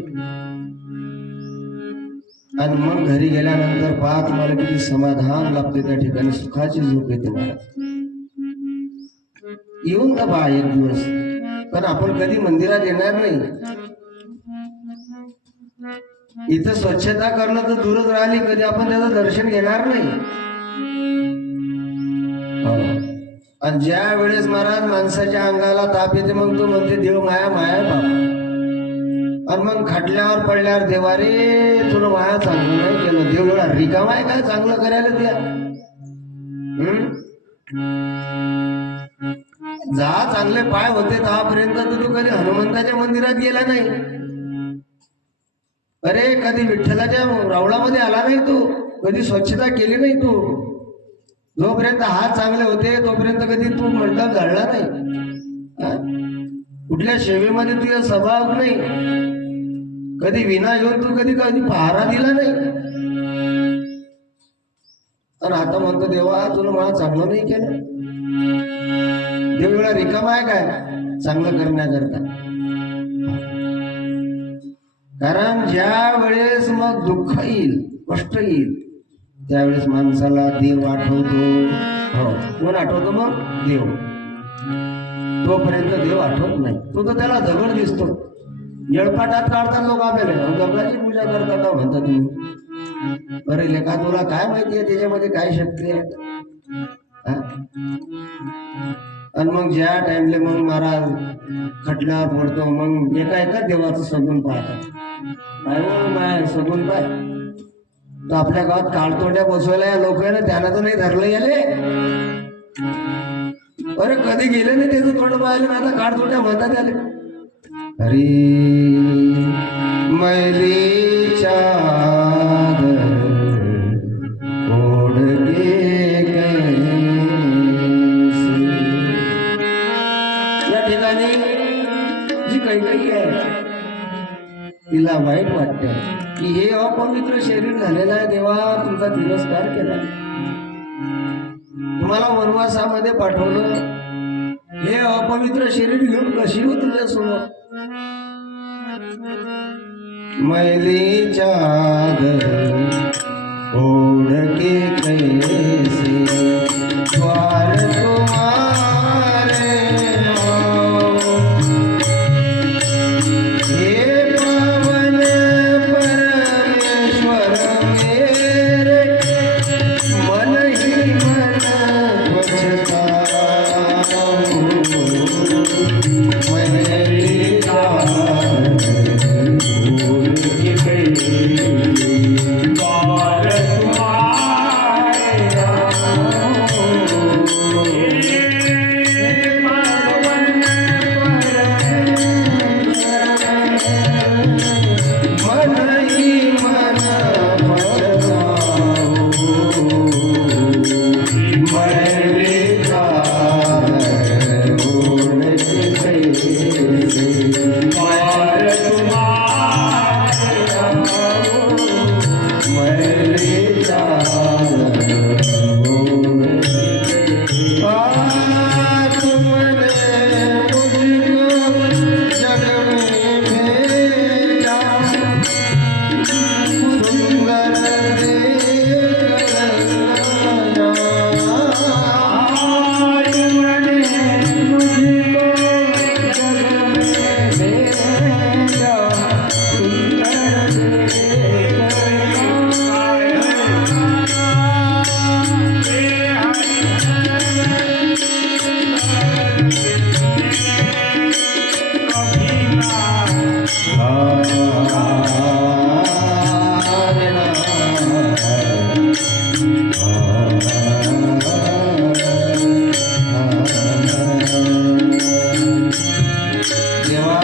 आणि मग घरी गेल्यानंतर पहा तुम्हाला किती समाधान लाभते, त्या ठिकाणी सुखाची झोप येते महाराज. येऊन तर पहा एक दिवस. पण आपण कधी मंदिरात येणार नाही. इथं स्वच्छता करणं तर दूरच राहिली, कधी आपण त्याचं दर्शन घेणार नाही. आणि ज्या वेळेस महाराज माणसाच्या अंगाला ताप येते मग तो म्हणते देव माया माया बाबा. आणि मग खाटल्यावर पडल्यावर देवा रे तुला माया चांगलं नाही केलं. देव एवढा रिकामा आहे काय चांगलं करायला तुला? जा चांगले पाय होते तेव्हापर्यंत तू कधी हनुमंताच्या मंदिरात गेला नाही. अरे कधी विठ्ठलाच्या रावळामध्ये आला नाही तू, कधी स्वच्छता केली नाही तू. जोपर्यंत हात चांगले होते तोपर्यंत कधी तू मंडप झाडला नाही. कुठल्या सेवेमध्ये तुझा स्वभाव नाही. कधी विना घेऊन तू कधी पहारा दिला नाही. आणि आता म्हणतो देवा तुला मला चांगलं नाही केलं. देव एवढा रिकामा आहे काय चांगलं करण्याकरता? कारण ज्या वेळेस मग दुःख येईल, कष्ट येईल, त्यावेळेस माणसाला देव आठवतो. हो, कोण आठवतो? मग देव. तोपर्यंत देव आठवत नाही. तो तर त्याला दगड दिसतो. येळपाटात काढतात लोक आपल्याला, दगडाची पूजा करतात का म्हणतात तुम्ही? अरे लेखा तुला काय माहिती आहे त्याच्यामध्ये काय शक्ती आहे? आणि मग ज्या टाइमले मग महाराज खटल्यावर पडतो मग एका देवाचं सगुण पाहतात. काय माय सगुण पाय तर आपल्या गावात काळतोंड्या बसवायला या लोक आहे ना, त्यानं तर नाही धरलं याले. अरे कधी गेले नाही त्याचं तोंड पाहिलं ना, आता काळतोंड्या म्हणतात आले. अरे मैली चादर वाटते की हे अपवित्र शरीर झालेलं आहे, देवा तुझा तिरस्कार केला, तुम्हाला वनवासामध्ये पाठवलं, हे अपवित्र शरीर घेऊन कशी हो तुझ्या समोर? मैली चादर ओढ़ के कैसे द्वार तुम्हारे आओ, हे पावन परमेश्वर मेरे, मन ही मन पछताओ, मैली चादर ओढ़ के कैसे द्वार तुम्हारे आओ, हे पावन मन ही मन पछताओ, मैली चादर ओढ़ के कैसे द्वार तुम्हारे आओ, मैली चादर ओढ़ तुमने मुझको जग में भेजा, सुंदर देख लाया, तुमने मुझको जग में भेजा, सुंदर देख देवा,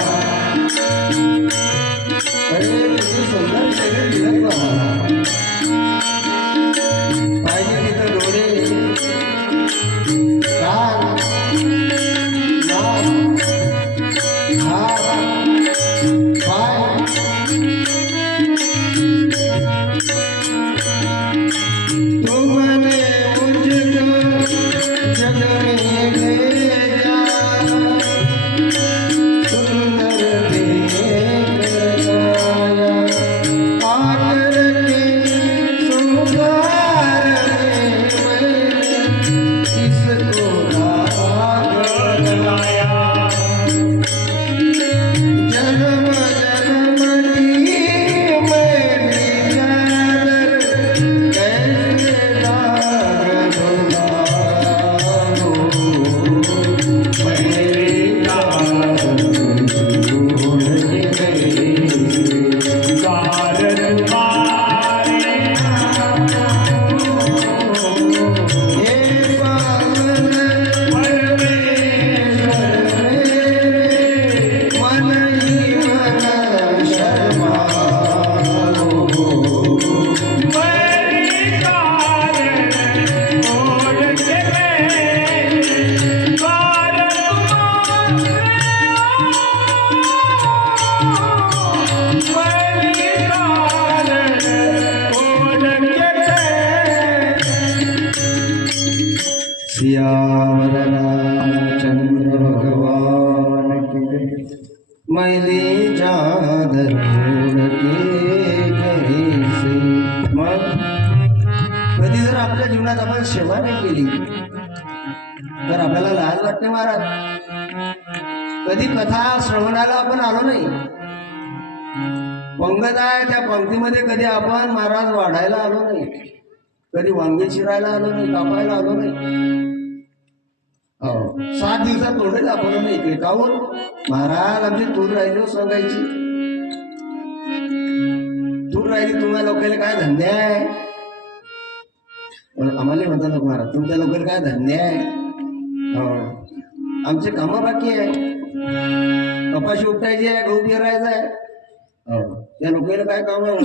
अरे किती सुंदर शरीर दिलं तू आम्हाला. पाहिजे तिथं डोळे, कान, नाक, हात, पाय, तुमने मुझको जग में भेजा, सुंदर देख लाया, आकर के संसार में मैंने इसको दाग लगाया, जन्म जन्म की मैली चादर कैसे दाग धुलाऊं, मैली चादर ओढ़ के कैसे द्वार तुम्हारे आओ, हे पावन परमेश्वर मेरे, मन ही मन शर्माओ, मैली चादर ओढ़ के कैसे द्वार तुम्हारे आओ, मैली चादर ओढ़ के सियावर रामचंद्र भगवान की, मैली चादर ओढ़ के कैसे. मग कधी जर आपल्या जीवनात आपण सेवा नाही केली तर आपल्याला लाज वाटते महाराज. कधी कथा श्रवणाला आपण आलो नाही, पंगत आहे त्या पंक्तीमध्ये कधी आपण महाराज वाढायला आलो नाही, कधी वांगे चिरायला आलो नाही, कापायला आलो नाही. 7 दिवसात तोंड दाखवलं नाही इकडे. काहून? महाराज आमची तूर राहिली हो सांगायची. तूर राहिली, तुम्हा लोकांना काय धंदे आहे? आम्हाला म्हणतात लोक महाराज तुमच्या लोकांना काय धंदे आहे? आमचे कामं बाकी आहे, कपाशी उपटायची आहे, गहू पेरायचा आहे. त्या लोकांना काय काम आहे?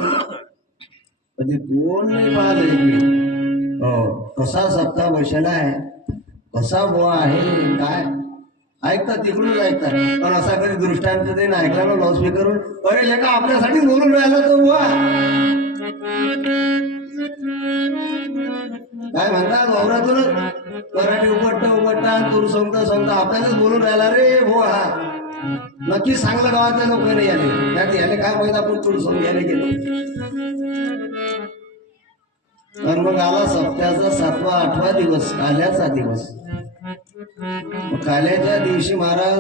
कधी तोंड नाही पाहिलं इकडे. कसा सप्ताह बसला आहे, कसा बुवा आहे काय. ऐकतात तिकडूनच ऐकतात, पण असा कधी दृष्टांत ते ऐकला ना लाऊडस्पीकरवरून, अरे लेका आपल्यासाठी बोलून राहिला तो बुवा. काय म्हणतात वावरातूनच मराठी उघडता तूर सांगता आपल्यालाच बोलून राहिला रे बुवा. नक्की चांगलं गावातल्या लोक नाही आले, त्यात याले काय माहित आपण तूर सोंग घ्यायला गेलो. आणि मग आला सप्त्याचा 7वा 8वा दिवस, काल्याचा दिवस. काल्याच्या दिवशी महाराज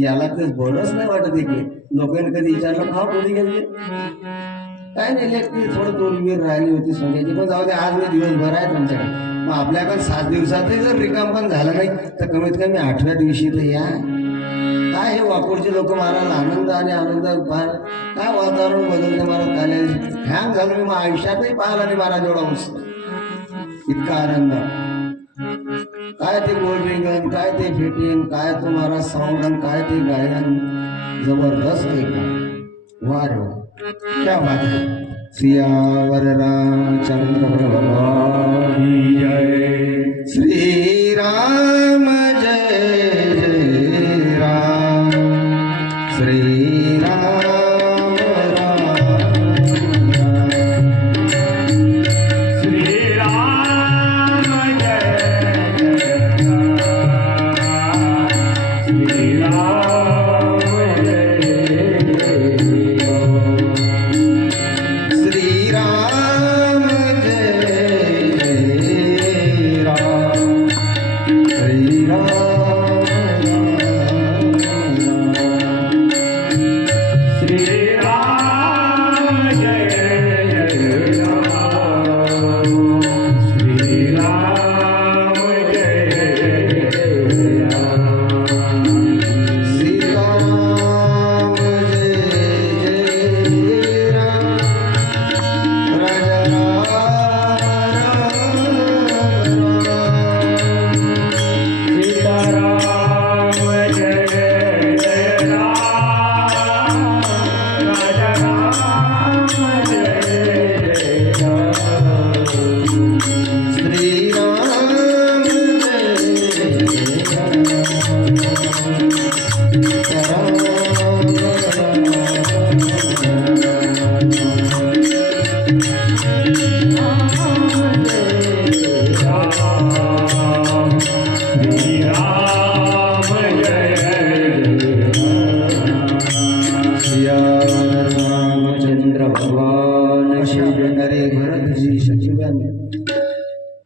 याला ते बरंच नाही वाटत इकडे. लोकांनी कधी विचारलं का कोणी गेले, काय नाही लेखते थोडं दोन राहिली होती सोन्याची, पण जाऊ दे आज मी दिवसभर आहे तुमच्याकडे. मग आपल्याकडे 7 दिवसातही जर रिकाम पण झालं नाही तर कमीत कमी 8व्या दिवशी तर या. काय हे वाकोडचे लोक महाराज आनंद आणि आनंद काय वातावरण बदलते महाराज. काल्या हँग झालं मी मग आयुष्यातही पाहिला नाही महाराज एवढा उत्सव, इतका आनंद. काय ते कोल्ड्रिंक, काय ते फिटिंग, काय तो महाराज साऊंड, काय ते गायन जबरदस्त आहे. वा रे वा, क्या बात है. सियावर रामचंद्र भगवान जय. श्री राम जय जय राम. श्री राम राम श्री राम जय श्री राम श्री राम जय राम. श्री राम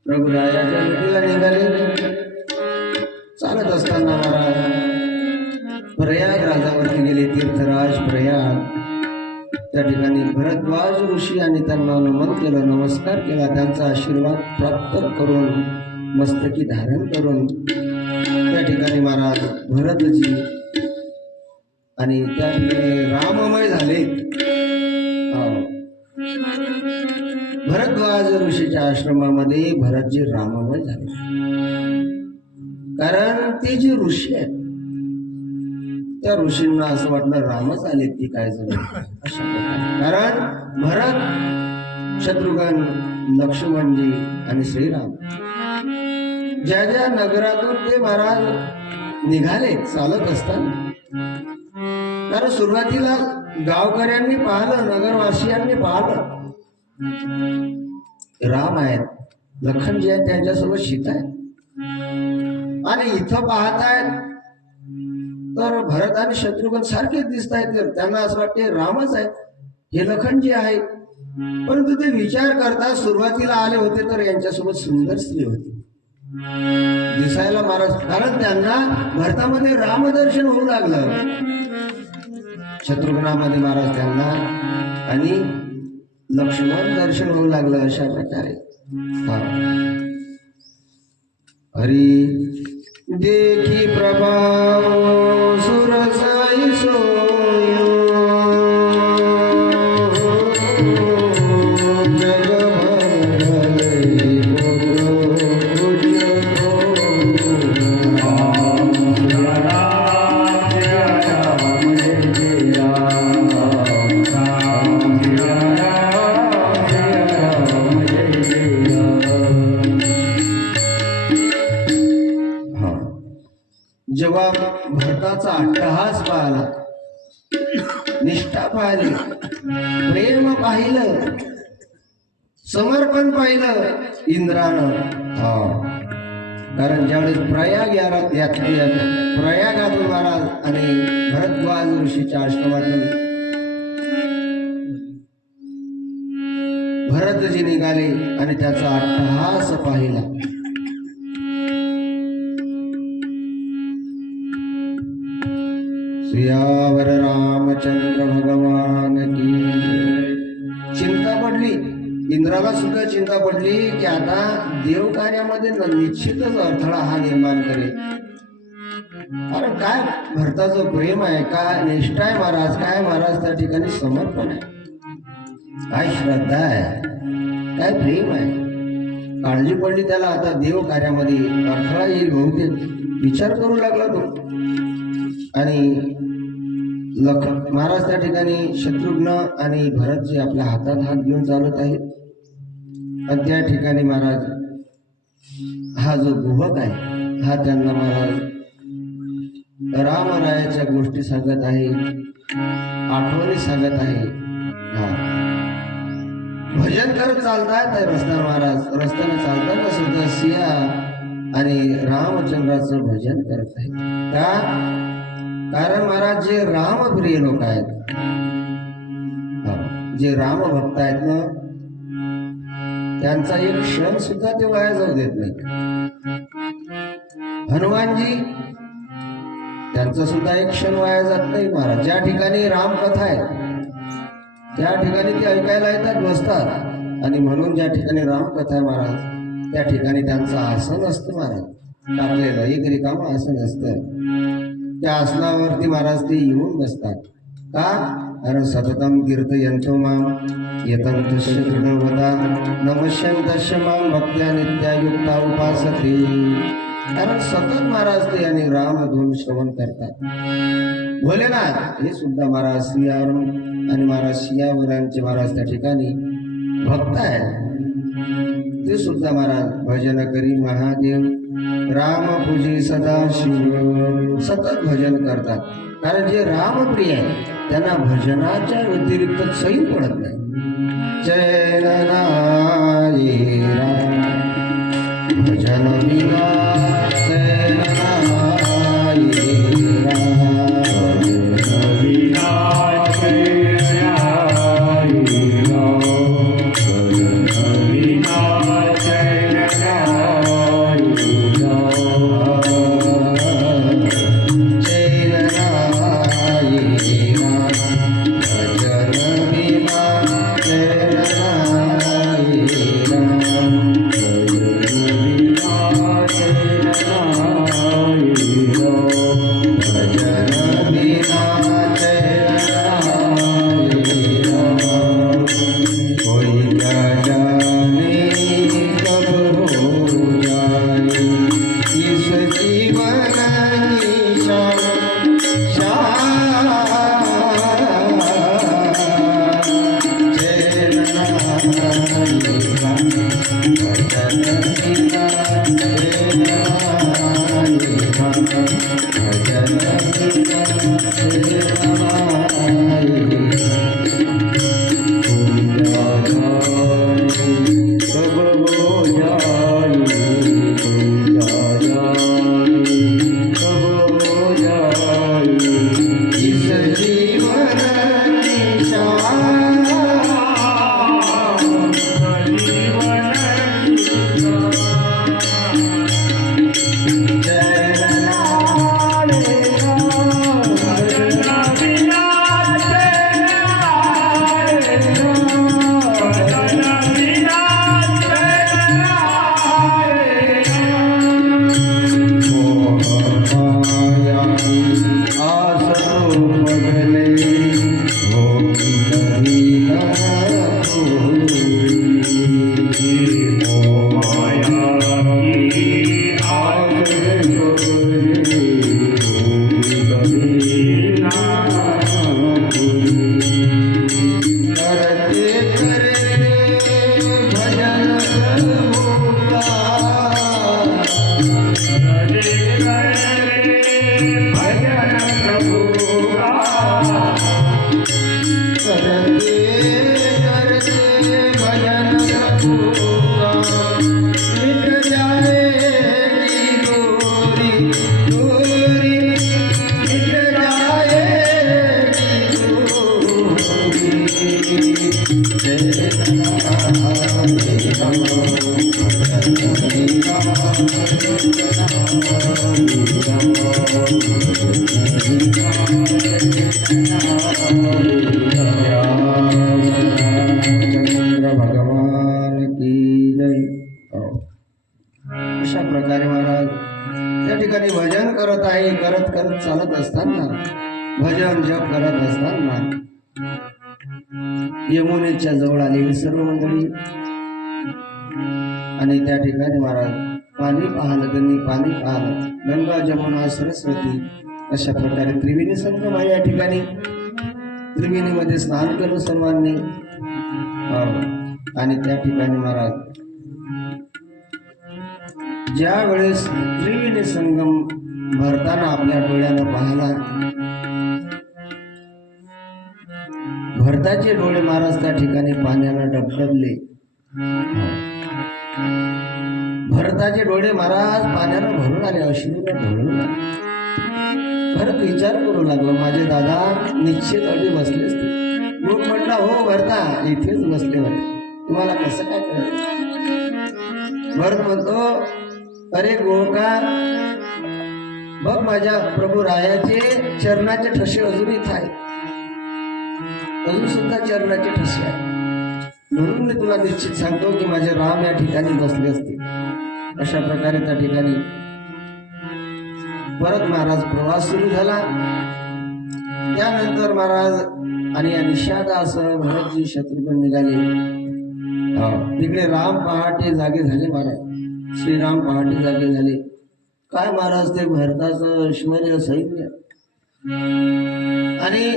प्रभुरायाच्या भेटीला निघाले. चालत असताना महाराज प्रयाग राजावरती गेले. तीर्थराज प्रयाग, त्या ठिकाणी भरद्वाज ऋषी आणि त्यांना नमन केलं, नमस्कार केला. त्यांचा आशीर्वाद प्राप्त करून मस्तकी धारण करून त्या ठिकाणी महाराज भरतजी आणि त्या ठिकाणी राममय झाले. भरद्वाज ऋषीच्या आश्रमामध्ये भरतजी राममय झाले. कारण ते जे ऋषी आहेत त्या ऋषींना असं वाटलं रामच आले की काय झालं अशा प्रकारे. कारण भरत, शत्रुघ्न, लक्ष्मणजी आणि श्रीराम ज्या ज्या नगरातून ते महाराज निघाले चालत असताना, कारण सुरुवातीला गावकऱ्यांनी पाहिलं, नगरवासियांनी पाहिलं राम आहेत, लखन जे आहेत त्यांच्यासोबत सीता आहेत. आणि इथं पाहतायत तर भरत आणि शत्रुघ्न सारखेच दिसत आहेत. त्यांना असं वाटते रामच आहे, हे लखन जे आहे. परंतु ते विचार करता सुरुवातीला आले होते तर यांच्यासोबत सुंदर स्त्री होती दिसायला महाराज. कारण त्यांना भरतामध्ये रामदर्शन होऊ लागलं, शत्रुघ्नामध्ये महाराज त्यांना आणि लक्ष्मण दर्शन होऊ लागलं. अशा प्रकारे हरी देखी प्रभाव सुरसाई सोयो जेव्हा भरताचा अट्टहास पाहिला, निष्ठा पाहिली, प्रेम पाहिलं, समर्पण पाहिलं इंद्रानं. कारण ज्यावेळेस प्रयागातून महाराज आणि भरद्वाज ऋषीच्या आश्रमातून भरतजी निघाले आणि त्याचा अट्टहास पाहिला. सियावर रामचंद्र भगवान की चिंता पडली. इंद्राला सुद्धा चिंता पडली की आता देव कार्यामध्ये निश्चितच अडथळा हा निर्माण करेल. कारण काय भरताचं प्रेम आहे, काय निष्ठा आहे महाराज, काय महाराज त्या ठिकाणी समर्पण आहे, काय श्रद्धा आहे, काय प्रेम आहे. काळजी पडली त्याला आता देव कार्यामध्ये अडथळा येईल बहुतेक विचार करू लागला तो. आणि महाराज त्या ठिकाणी शत्रुघ्न आणि भरत जे आपल्या हातात हात घेऊन चालत आहेत आणि त्या ठिकाणी महाराज हा जो गुहक आहे हा त्यांना महाराज रामरायाच्या गोष्टी सांगत आहे, आठवणी सांगत आहे. भजन करत चालतात रस्त्यावर महाराज, रस्त्याने चालताना सुद्धा सिया आणि रामचंद्राचं भजन करत आहे. का? कारण महाराज जे रामप्रिय लोक आहेत, जे राम भक्त आहेत ना, त्यांचा एक क्षण सुद्धा ते वाया जाऊ देत नाही. हनुमानजी त्यांचा सुद्धा एक क्षण वाया जात नाही महाराज. ज्या ठिकाणी रामकथा आहे त्या ठिकाणी ते ऐकायला येतात, बसतात. आणि म्हणून ज्या ठिकाणी रामकथा आहे महाराज त्या ठिकाणी त्यांचं आसन असतं महाराज, टाकलेलं एक रिकामं आसन असतं. त्या आसनावरती महाराज ते येऊन बसतात. का? कारण सततम कीर्तयन्तो माम यतन्तश्च दृढवदा नमस्यन्तश्च माम भक्त्या नित्यायुक्ता उपासते. कारण सतत महाराज ते आणि रामधून श्रवण करतात. भोलेनाथ हे सुद्धा महाराज सियावर आणि महाराज सियावरांचे महाराज त्या ठिकाणी भक्त आहेत. ते सुद्धा महाराज भजन करी महादेव राम पूजी सदाशिव सतत भजन करतात. कारण जे रामप्रिय आहे त्यांना भजनाच्या व्यतिरिक्त सही पडत नाही. चैन नाही राम भजन विना चैन नाही राम भजन विना हो. अशा प्रकारे महाराज त्या ठिकाणी भजन करत आहे. करत करत चालत असताना भजन जप करत असताना यमुनेच्या जवळ आलेली सर्व मंडळी आणि त्या ठिकाणी महाराज पाणी पाहलं. त्यांनी पाणी पाहलं. गंगा जमुना सरस्वती अशा प्रकारे त्रिवेणी संगम आहे या ठिकाणी. त्रिवेणीमध्ये स्नान केलं सर्वांनी. आणि त्या ठिकाणी महाराज ज्या वेळेस त्रिवेणी संगम भरताना आपल्या डोळ्यानं पाहिला, भरताचे डोळे महाराज त्या ठिकाणी पाण्यानं डबडबले. भरताचे डोळे महाराज पाण्यानं भरून आले, अश्रूला ढवळून आले. भरत विचार करू लागलो, माझे दादा निश्चित अडी बसले असते. लोक म्हटला, हो भरता इथेच बसले होते, तुम्हाला कसं काय कळलं? भरत म्हणतो, अरे गोका बघ, माझ्या प्रभू रायाचे चरणाचे ठसे अजून इथं आहेत, अजून सुद्धा चरणाचे ठसे आहेत. म्हणून मी तुला निश्चित सांगतो की माझे राम या ठिकाणी बसले असते. अशा प्रकारे त्या ठिकाणी परत महाराज प्रवास सुरू झाला. त्यानंतर महाराज आणि या निषादासह भरतजी शत्रुघ्न निघाले. तिकडे राम पहाटे जागे झाले. महाराज श्रीराम पहाटे जागे झाले. काय महाराज ते भरताचं ऐश्वर्य, सैन्य आणि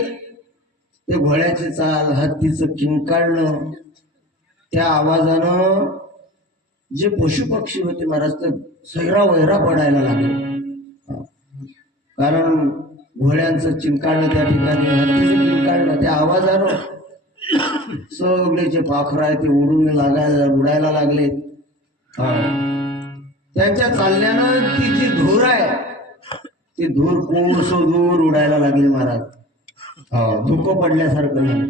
ते घोड्याची चाल, हत्तीचं किंकाळणं, त्या आवाजानं जे पशुपक्षी होते महाराज ते सैरा वैरा पडायला लागले. कारण घोड्यांचं चिंकाळणं त्या ठिकाणी, हत्तीचं चिंकाळणं, त्या आवाजानं सगळे जे पाखरं आहे ते उडायला लागले. त्यांच्या चालण्यानं ती जी धूर आहे ती धूर कोस दूर उडायला लागली महाराज. धुकं पडल्यासारखं झालं.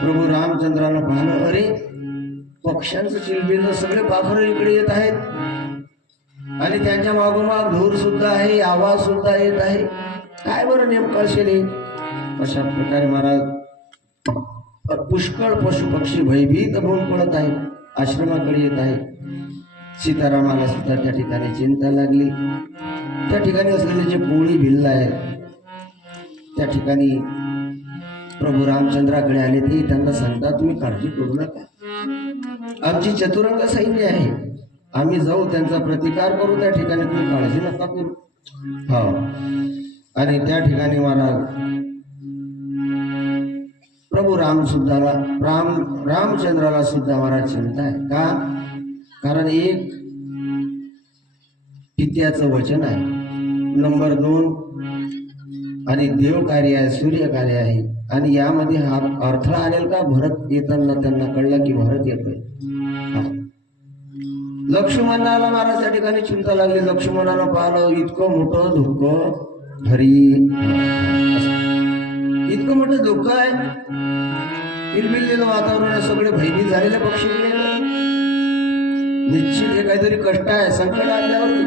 प्रभू रामचंद्रानं पाहिलं, अरे पक्ष्यांचं चिलबिल, सगळे पाखरं इकडे येत आहेत आणि त्यांच्या मागोमाग धूर सुद्धा आहे, आवाज सुद्धा येत आहे. काय बरं नेमकं असेल? अशा प्रकारे महाराज पुष्कळ पशु पक्षी भयभीत होऊन पडत आहेत, आश्रमाकडे येत आहेत. सीतारामाला सुद्धा त्या ठिकाणी चिंता लागली. त्या ठिकाणी असलेले जे पोळी भिल्ल आहे त्या ठिकाणी प्रभू रामचंद्राकडे आले. ते त्यांना सांगतात, तुम्ही काळजी करू नका, आमची चतुरंग सैन्य आहे, आम्ही जाऊ, त्यांचा प्रतिकार करू, त्या ठिकाणी तुम्ही काळजी नका करू. आणि त्या ठिकाणी महाराज प्रभू रामचंद्राला सुद्धा महाराज चिंता आहे. का? कारण एक पित्याचं वचन आहे, नंबर 2 आणि देव कार्य आहे, सूर्य कार्य आहे. आणि यामध्ये हा अडथळा आणेल का? भरत येताना त्यांना कळलं की भरत येतोय. लक्ष्मणाला महाराज त्या ठिकाणी चिंता लागली. लक्ष्मणाला पाहिलं, इतकं मोठं धुकं, हरी इतकं मोठं धुकं आहे, किलबिललेलं वातावरण आहे, सगळे भयभीत झालेले पक्षी निश्चित हे काहीतरी कष्ट आहे, संकट आल्यावरती.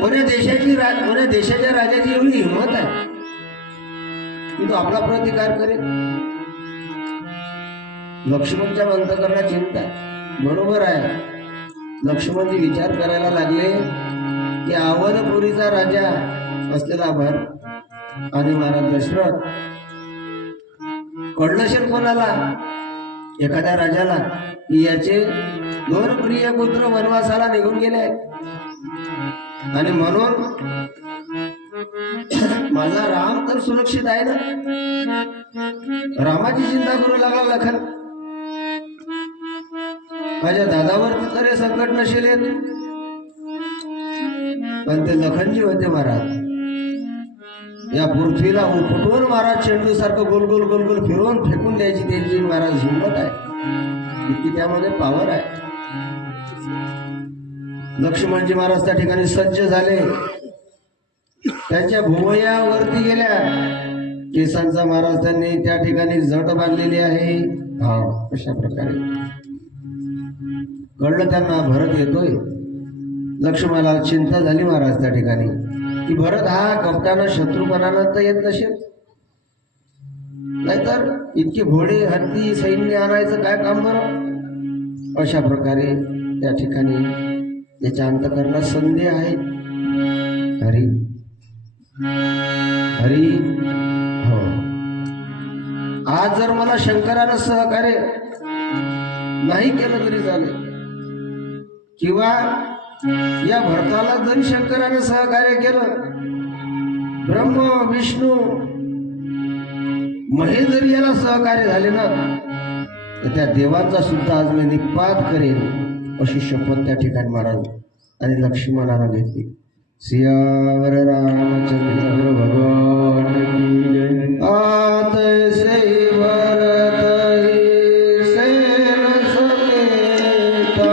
कोण्या देशाच्या राजाची एवढी हिंमत आहे की तो आपला प्रतिकार करेल? लक्ष्मणच्या अंतःकरणात चिंता आहे. बरोबर आहे. लक्ष्मणजी विचार करायला लागले की अवधपुरीचा राजा असलेला भरत आणि महाराज दशरथ कळलं असेल कोणाला, एखाद्या राजाला, की याचे 2 प्रिय पुत्र वनवासाला निघून गेले आहेत आणि म्हणून माझा राम तर सुरक्षित आहे ना. रामाची चिंता करू लागला लखन. माझ्या दादावरती तर हे संकट नसेल येत. पण ते लखनजी होते महाराज, या पृथ्वीला उपटून महाराज चेंडू सारखं गोल गोल गोल गोल फिरवून फेकून द्यायची त्यांची महाराज हिंमत आहे, इतकी त्यामध्ये पावर आहे. लक्ष्मणजी महाराज त्या ठिकाणी सज्ज झाले. त्यांच्या भुवयावरती गेल्या केसांचा महाराज त्यांनी त्या ठिकाणी जट बांधलेली आहे. अशा प्रकारे कळलं त्यांना भरत येतोय. लक्ष्मणाला चिंता झाली महाराज त्या ठिकाणी की भरत हा कपटानं शत्रुपणानं तर येत नसेल, नाहीतर इतके घोडे हत्ती सैन्य आणायचं काय काम बरं? अशा प्रकारे त्या ठिकाणी याच्या अंतकरणात संधी आहे. हरी हरी हो. आज जर मला शंकरानं सहकार्य नाही केलं तरी चालेल, किंवा या भरताला जरी शंकरानं सहकार्य केलं, ब्रह्म विष्णू महेश जरी याला सहकार्य झाले ना, तर त्या देवांचा सुद्धा आज मी निपात करेन अशी शपथ त्या ठिकाणी महाराज आणि लक्ष्मणाला घेतली. सियावर रामचंद्र भगवान की जय. आतैसे भरत ही सेन समेता,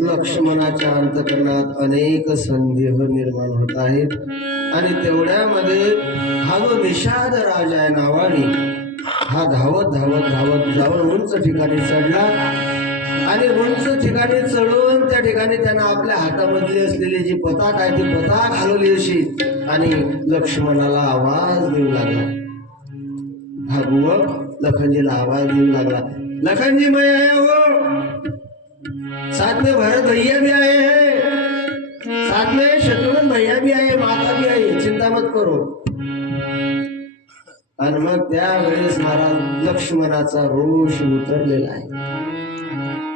लक्ष्मणाच्या अंतकरणात अनेक संदेह निर्माण होत आहेत. आणि तेवढ्यामध्ये हा जो निषाद राजा आहे नावाने, हा धावत धावत धावत जाऊन उंच ठिकाणी चढला. आणि उंच ठिकाणी चढून त्या ठिकाणी त्यानं आपल्या हातामधली असलेली जी पताक आहे ती पताक हलवली अशी, आणि लक्ष्मणाला आवाज देऊ लागला. हा बुवक लखनजीला आवाज देऊ लागला, लखनजी मैं आया हो, साथ में भरत भैया भी आए हैं, साथ में शत्रुघ्न भैया भी आए, माता भी आई, चिंता मत करो. आणि मग त्यावेळेस महाराज लक्ष्मणाचा रोष उतरलेला आहे.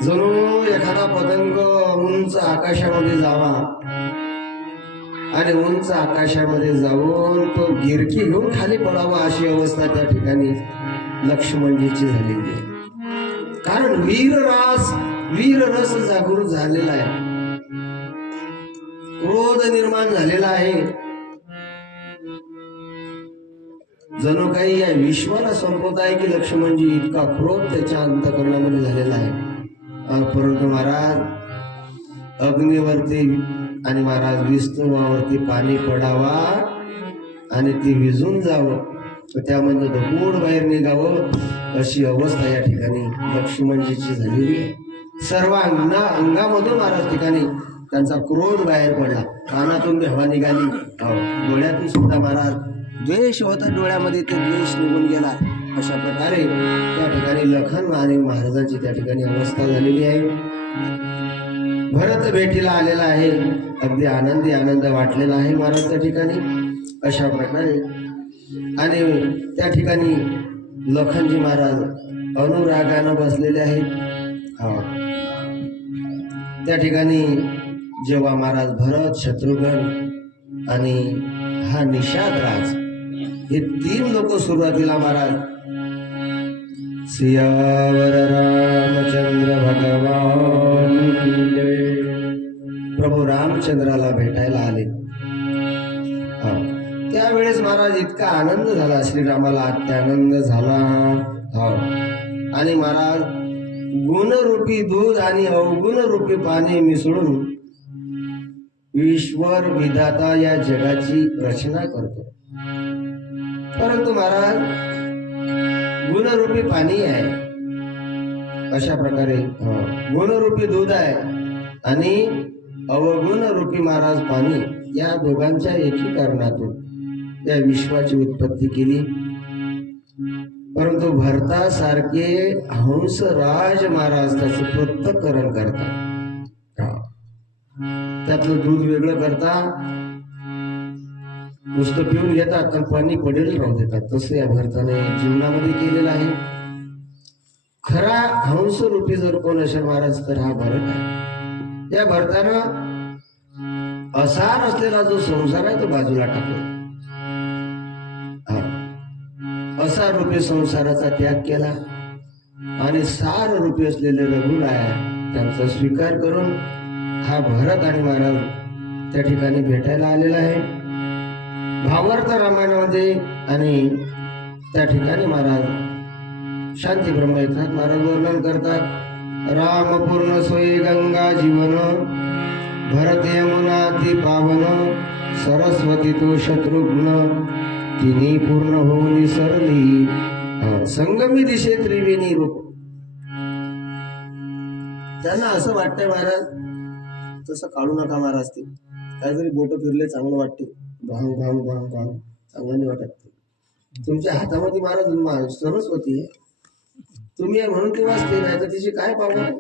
जणू एखादा पतंग उंच आकाशामध्ये जावा आणि उंच आकाशामध्ये जाऊन तो गिरकी घेऊन खाली पडावा अशी अवस्था त्या ठिकाणी लक्ष्मणजीची झालेली आहे. कारण वीर रस जागृत झालेला आहे, क्रोध निर्माण झालेला आहे. जणू काही या विश्वाला संपवत आहे की लक्ष्मणजी इतका क्रोध त्याच्या अंतःकरणामध्ये झालेला आहे. परंतु महाराज अग्नीवरती आणि महाराज विष्णुवावरती पाणी पडावा आणि ती विझून जावं, त्यामध्ये धोकूड बाहेर निघावं अशी अवस्था या ठिकाणी लक्ष्मणजीची झालेली आहे. सर्व अंगामधून महाराज ठिकाणी त्यांचा क्रोध बाहेर पडला, कानातून हवा निघाली, डोळ्यातून सुद्धा महाराज द्वेष होता, डोळ्यामध्ये ते द्वेष निघून गेला. अशा प्रकारे त्या ठिकाणी लखन आणि महाराजांची त्या ठिकाणी अवस्था झालेली आहे. भरत भेटीला आलेला आहे, अगदी आनंद वाटलेला आहे महाराज त्या ठिकाणी. अशा प्रकारे आणि त्या ठिकाणी लखनजी महाराज अनुरागानं बसलेले आहेत. त्या ठिकाणी जेव्हा महाराज भरत, शत्रुघ्न आणि हा निषाद राज हे तीन लोक सुरुवातीला महाराज सियावर रामचंद्र भगवान की जय प्रभू रामचंद्राला भेटायला आले. त्यावेळेस महाराज महाराज इतका आनंद झाला श्रीरामाला अत्यानंद झाला. हो. आणि महाराज गुणरूपी दूध आणि अवगुण रूपी पाणी मिसळून ईश्वर विधाता या जगाची रचना करतो. परंतु महाराज गुणरूपी पाणी आहे, अशा प्रकारे गुणरूपी दूध आहे आणि अवगुण रूपी महाराज पाणी, या दोघांच्या एकीकरणातून या विश्वाची उत्पत्ती केली. परंतु भरतासारखे हंसराज महाराज त्याचं पृथक्करण करतात. त्यातलं दूध वेगळं करतात, नुसतं पिऊन घेतात आणि पाणी पडेल राहू देतात. तसं या भरताने जीवनामध्ये केलेलं आहे. खरा हंसरूपी जर कोण असेल महाराज तर हा भरत आहे. या भरतानं असार असलेला जो संसार आहे तो बाजूला टाकला. असार रूपी संसाराचा त्याग केला आणि सार रूपी असलेले रघुराय त्यांचा स्वीकार करून हा भरत आणि महाराज त्या ठिकाणी भेटायला आलेला आहे. भावार्थ रामायणामध्ये आणि त्या ठिकाणी महाराज शांती ब्रह्मयुगात महाराज वर्णन करतात. राम पूर्ण सोयी गंगा जीवन, भरत यमुना ती पावन, सरस्वती तो शत्रुघ्न, तिन्ही पूर्ण होऊन सरली, संगमी दिशे त्रिवेणी रूप. त्यांना असं वाटतंय महाराज, तसं काढू नका महाराज, ते काहीतरी बोट फिरले चांगलं वाटते, भांग भांग भांग भांग चांगलं नाही वाटत. तुमच्या हातामध्ये महाराज सरस्वती आहे, तुम्ही आहे म्हणून ती वाचते, नाही तर तिची काय पावणार.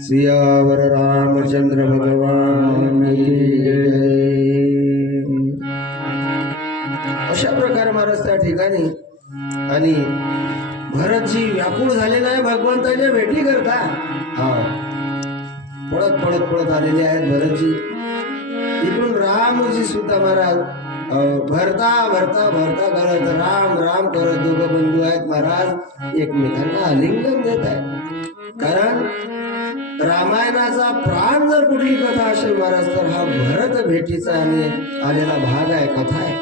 सियावर रामचंद्र भगवान. अशा प्रकारे महाराज त्या ठिकाणी आणि भरतजी व्याकुळ झालेला आहे भगवंताच्या भेटी करता. हा, पळत पळत पळत आलेले आहेत भरतजी. इकडून रामजी सुद्धा महाराज भरता भरता भरता करत राम राम करत दोघं बंधू आहेत महाराज एकमेकांना आलिंगन देत आहेत. कारण रामायणाचा प्राण जर कुठली कथा असेल महाराज तर हा भरत भेटीचा आणि आलेला भाग आहे, कथा आहे.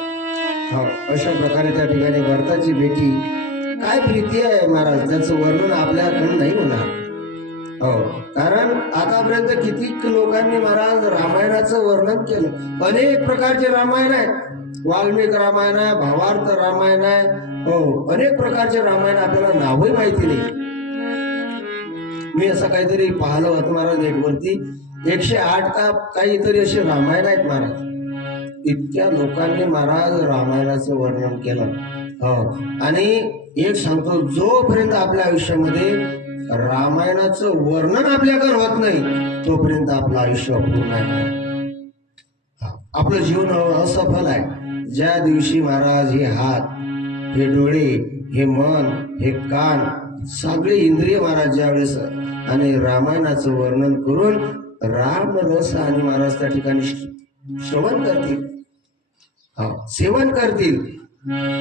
हो, अशा प्रकारे त्या ठिकाणी भरताची भेटी काय प्रीती आहे महाराज, त्याचं वर्णन आपल्याकडून नाही होणार. हो, कारण आतापर्यंत किती लोकांनी महाराज रामायणाचं वर्णन केलं. अनेक प्रकारचे रामायण आहे, वाल्मिक रामायण आहे, भावार्थ रामायण आहे. हो, अनेक प्रकारचे रामायण आपल्याला नावही माहिती नाही. मी असं काहीतरी पाहिलं होतं महाराज नेटवरती, 108 का काहीतरी असे रामायण आहेत महाराज. इतक्या लोकांनी महाराज रामायणाचं वर्णन केलं. हो, आणि एक सांगतो, जोपर्यंत आपल्या आयुष्यामध्ये रामायणाचं वर्णन आपल्याकडे होत नाही तोपर्यंत आपलं आयुष्य अपूर्ण आहे, आपलं जीवन असफल आहे. ज्या दिवशी महाराज हे हात, हे डोळे, हे मन, हे कान, सगळे इंद्रिय महाराज ज्यावेळेस आणि रामायणाचं वर्णन करून राम रस आणि महाराज त्या ठिकाणी श्रवण करतील, सेवन करतील,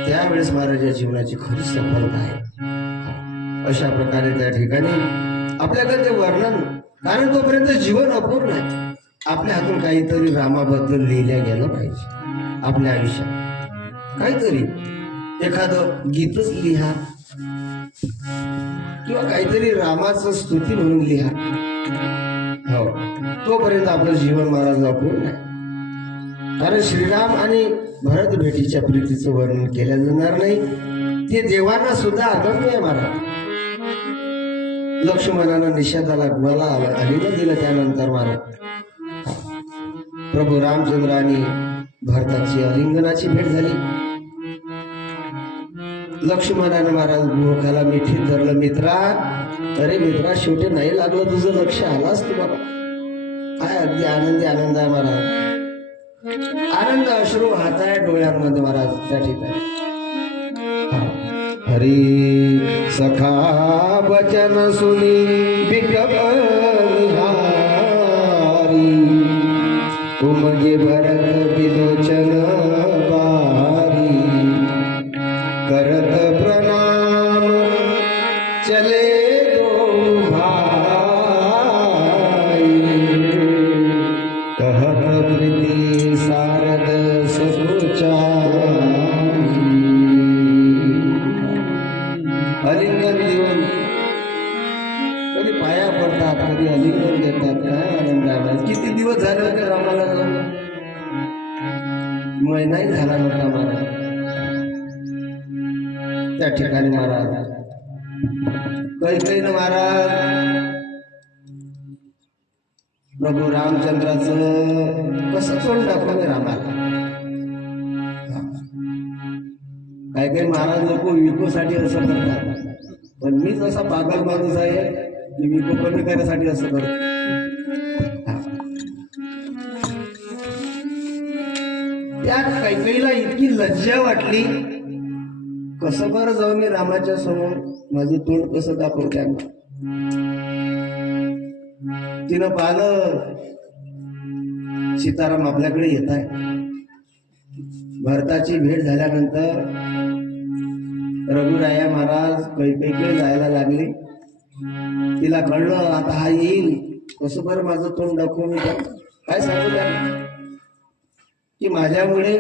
त्यावेळेस महाराज या जीवनाची खरी सफलता आहे. अशा प्रकारे त्या ठिकाणी आपल्याकडे ते वर्णन, कारण तोपर्यंत जीवन अपूर्ण आहे. आपल्या हातून काहीतरी रामाबद्दल लिहिल्या गेलं पाहिजे. आपल्या आयुष्यात काहीतरी एखादं गीतच लिहा किंवा काहीतरी रामाचं स्तुती म्हणून लिहा. हो, तोपर्यंत आपलं जीवन महाराज अपूर्ण आहे. कारण श्रीराम आणि भरत भेटीच्या प्रीतीचं वर्णन केलं जाणार नाही, ते देवांना सुद्धा अगम्य आहे महाराज. लक्ष्मणानं निषेधाला गुहाला आलीला दिलं. त्यानंतर महाराज प्रभू रामचंद्र आणि भरताची अलिंगनाची भेट झाली. लक्ष्मणानं महाराज मुखाला मिठीत धरलं. मित्रा, अरे मित्रा, शेवटी नाही लागलं तुझं लक्ष, आलास तू बाबा. काय अगदी आनंदी आनंद आहे महाराज, आनंद अश्रू वाहत आहे डोळ्यांमध्ये महाराज त्या ठिकाणी. हरी सखा वचन सुनी विकल निहारी, उमगे भरत विलोचन बारी, करत प्रणाम चले दो भाई, कहत प्रीति सारद नाही झाला नव्हता महाराज. त्या ठिकाणी महाराज कैकेयीनं महाराज प्रभू रामचंद्राचं कसं तोंड दाखवलं रामाला. काय काही महाराज लोक विकोसाठी असं करतात, पण मीच असा पागल माणूस आहे की विको कमी करण्यासाठी असं करतो. त्या कैकेयीला इतकी लज्जा वाटली, कसं बरं जाऊ मी रामाच्या समोर माझं तोंड कसं दाखवू त्यांना. तिनं पाहिलं सीताराम आपल्याकडे येत आहे. भरताची भेट झाल्यानंतर रघुराया महाराज कैकेयीकडे जायला लागले. तिला कळलं आता हा येईल, कसं बरं माझं तोंड दाखवून मी काय सांगू त्यांना की माझ्यामुळे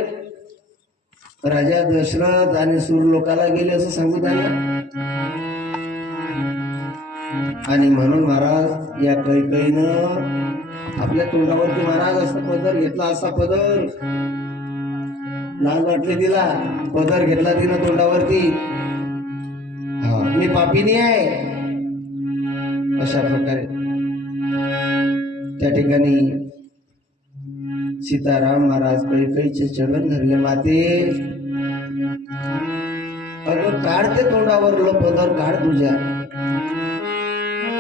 राजा दशरथ आणि सूर लोकाला गेले असं सांगू त्यांना. आणि म्हणून महाराज या कैकेयीनं आपल्या तोंडावरती महाराज असा पदर घेतला, असा पदर लाल वाटले तिला. पदर घेतला तिनं तोंडावरती. मी पापिनी आहे अशा प्रकारे त्या ठिकाणी सीताराम महाराज कैकेयीचे चरण धरले. माते अगं काढ ते तोंडावरलं पदर, काढ तुझ्या.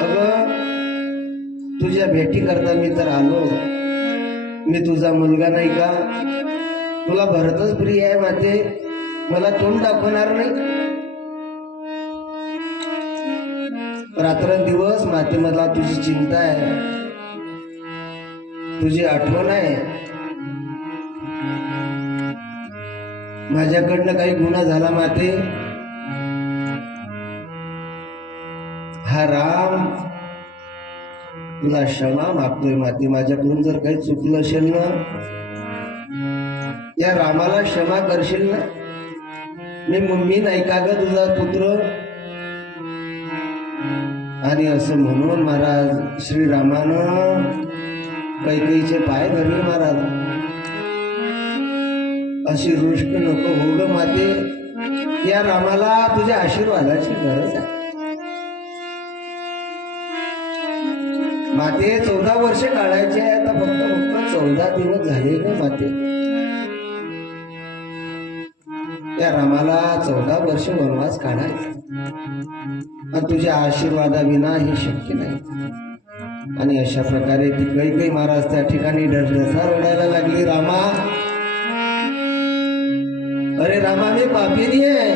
अगं तुझ्या भेटी करता मी तर आलो. मी तुझा मुलगा नाही का? तुला भरतच प्रिय आहे माते, मला तोंड दाखवणार नाही? रात्रंदिवस माते मला तुझी चिंता आहे, तुझी आठवण आहे. माझ्याकडनं काही गुन्हा झाला माते, हा राम तुला क्षमा मागतोय माते. माझ्याकडून जर काही चुकलं असेल ना, या रामाला क्षमा करशील ना? मी नाही का ग तुझा पुत्र? आणि असं म्हणून महाराज श्रीरामानं कैकेयीचे पाय धरले. महाराज अशी रुष्ट नको हो ग माते, या रामाला तुझ्या आशीर्वादाची गरज आहे. माते 14 वर्ष काढायचे आहे, आता फक्त 14 दिवस झाले ग माते. त्या रामाला 14 वर्ष वनवास काढायचा, आणि तुझ्या आशीर्वादाविना हे शक्य नाही. आणि अशा प्रकारे ती कैकेयी महाराज त्या ठिकाणी ढसढसा रडायला लागली. रामा, अरे रामा, मी पापिनी आहे.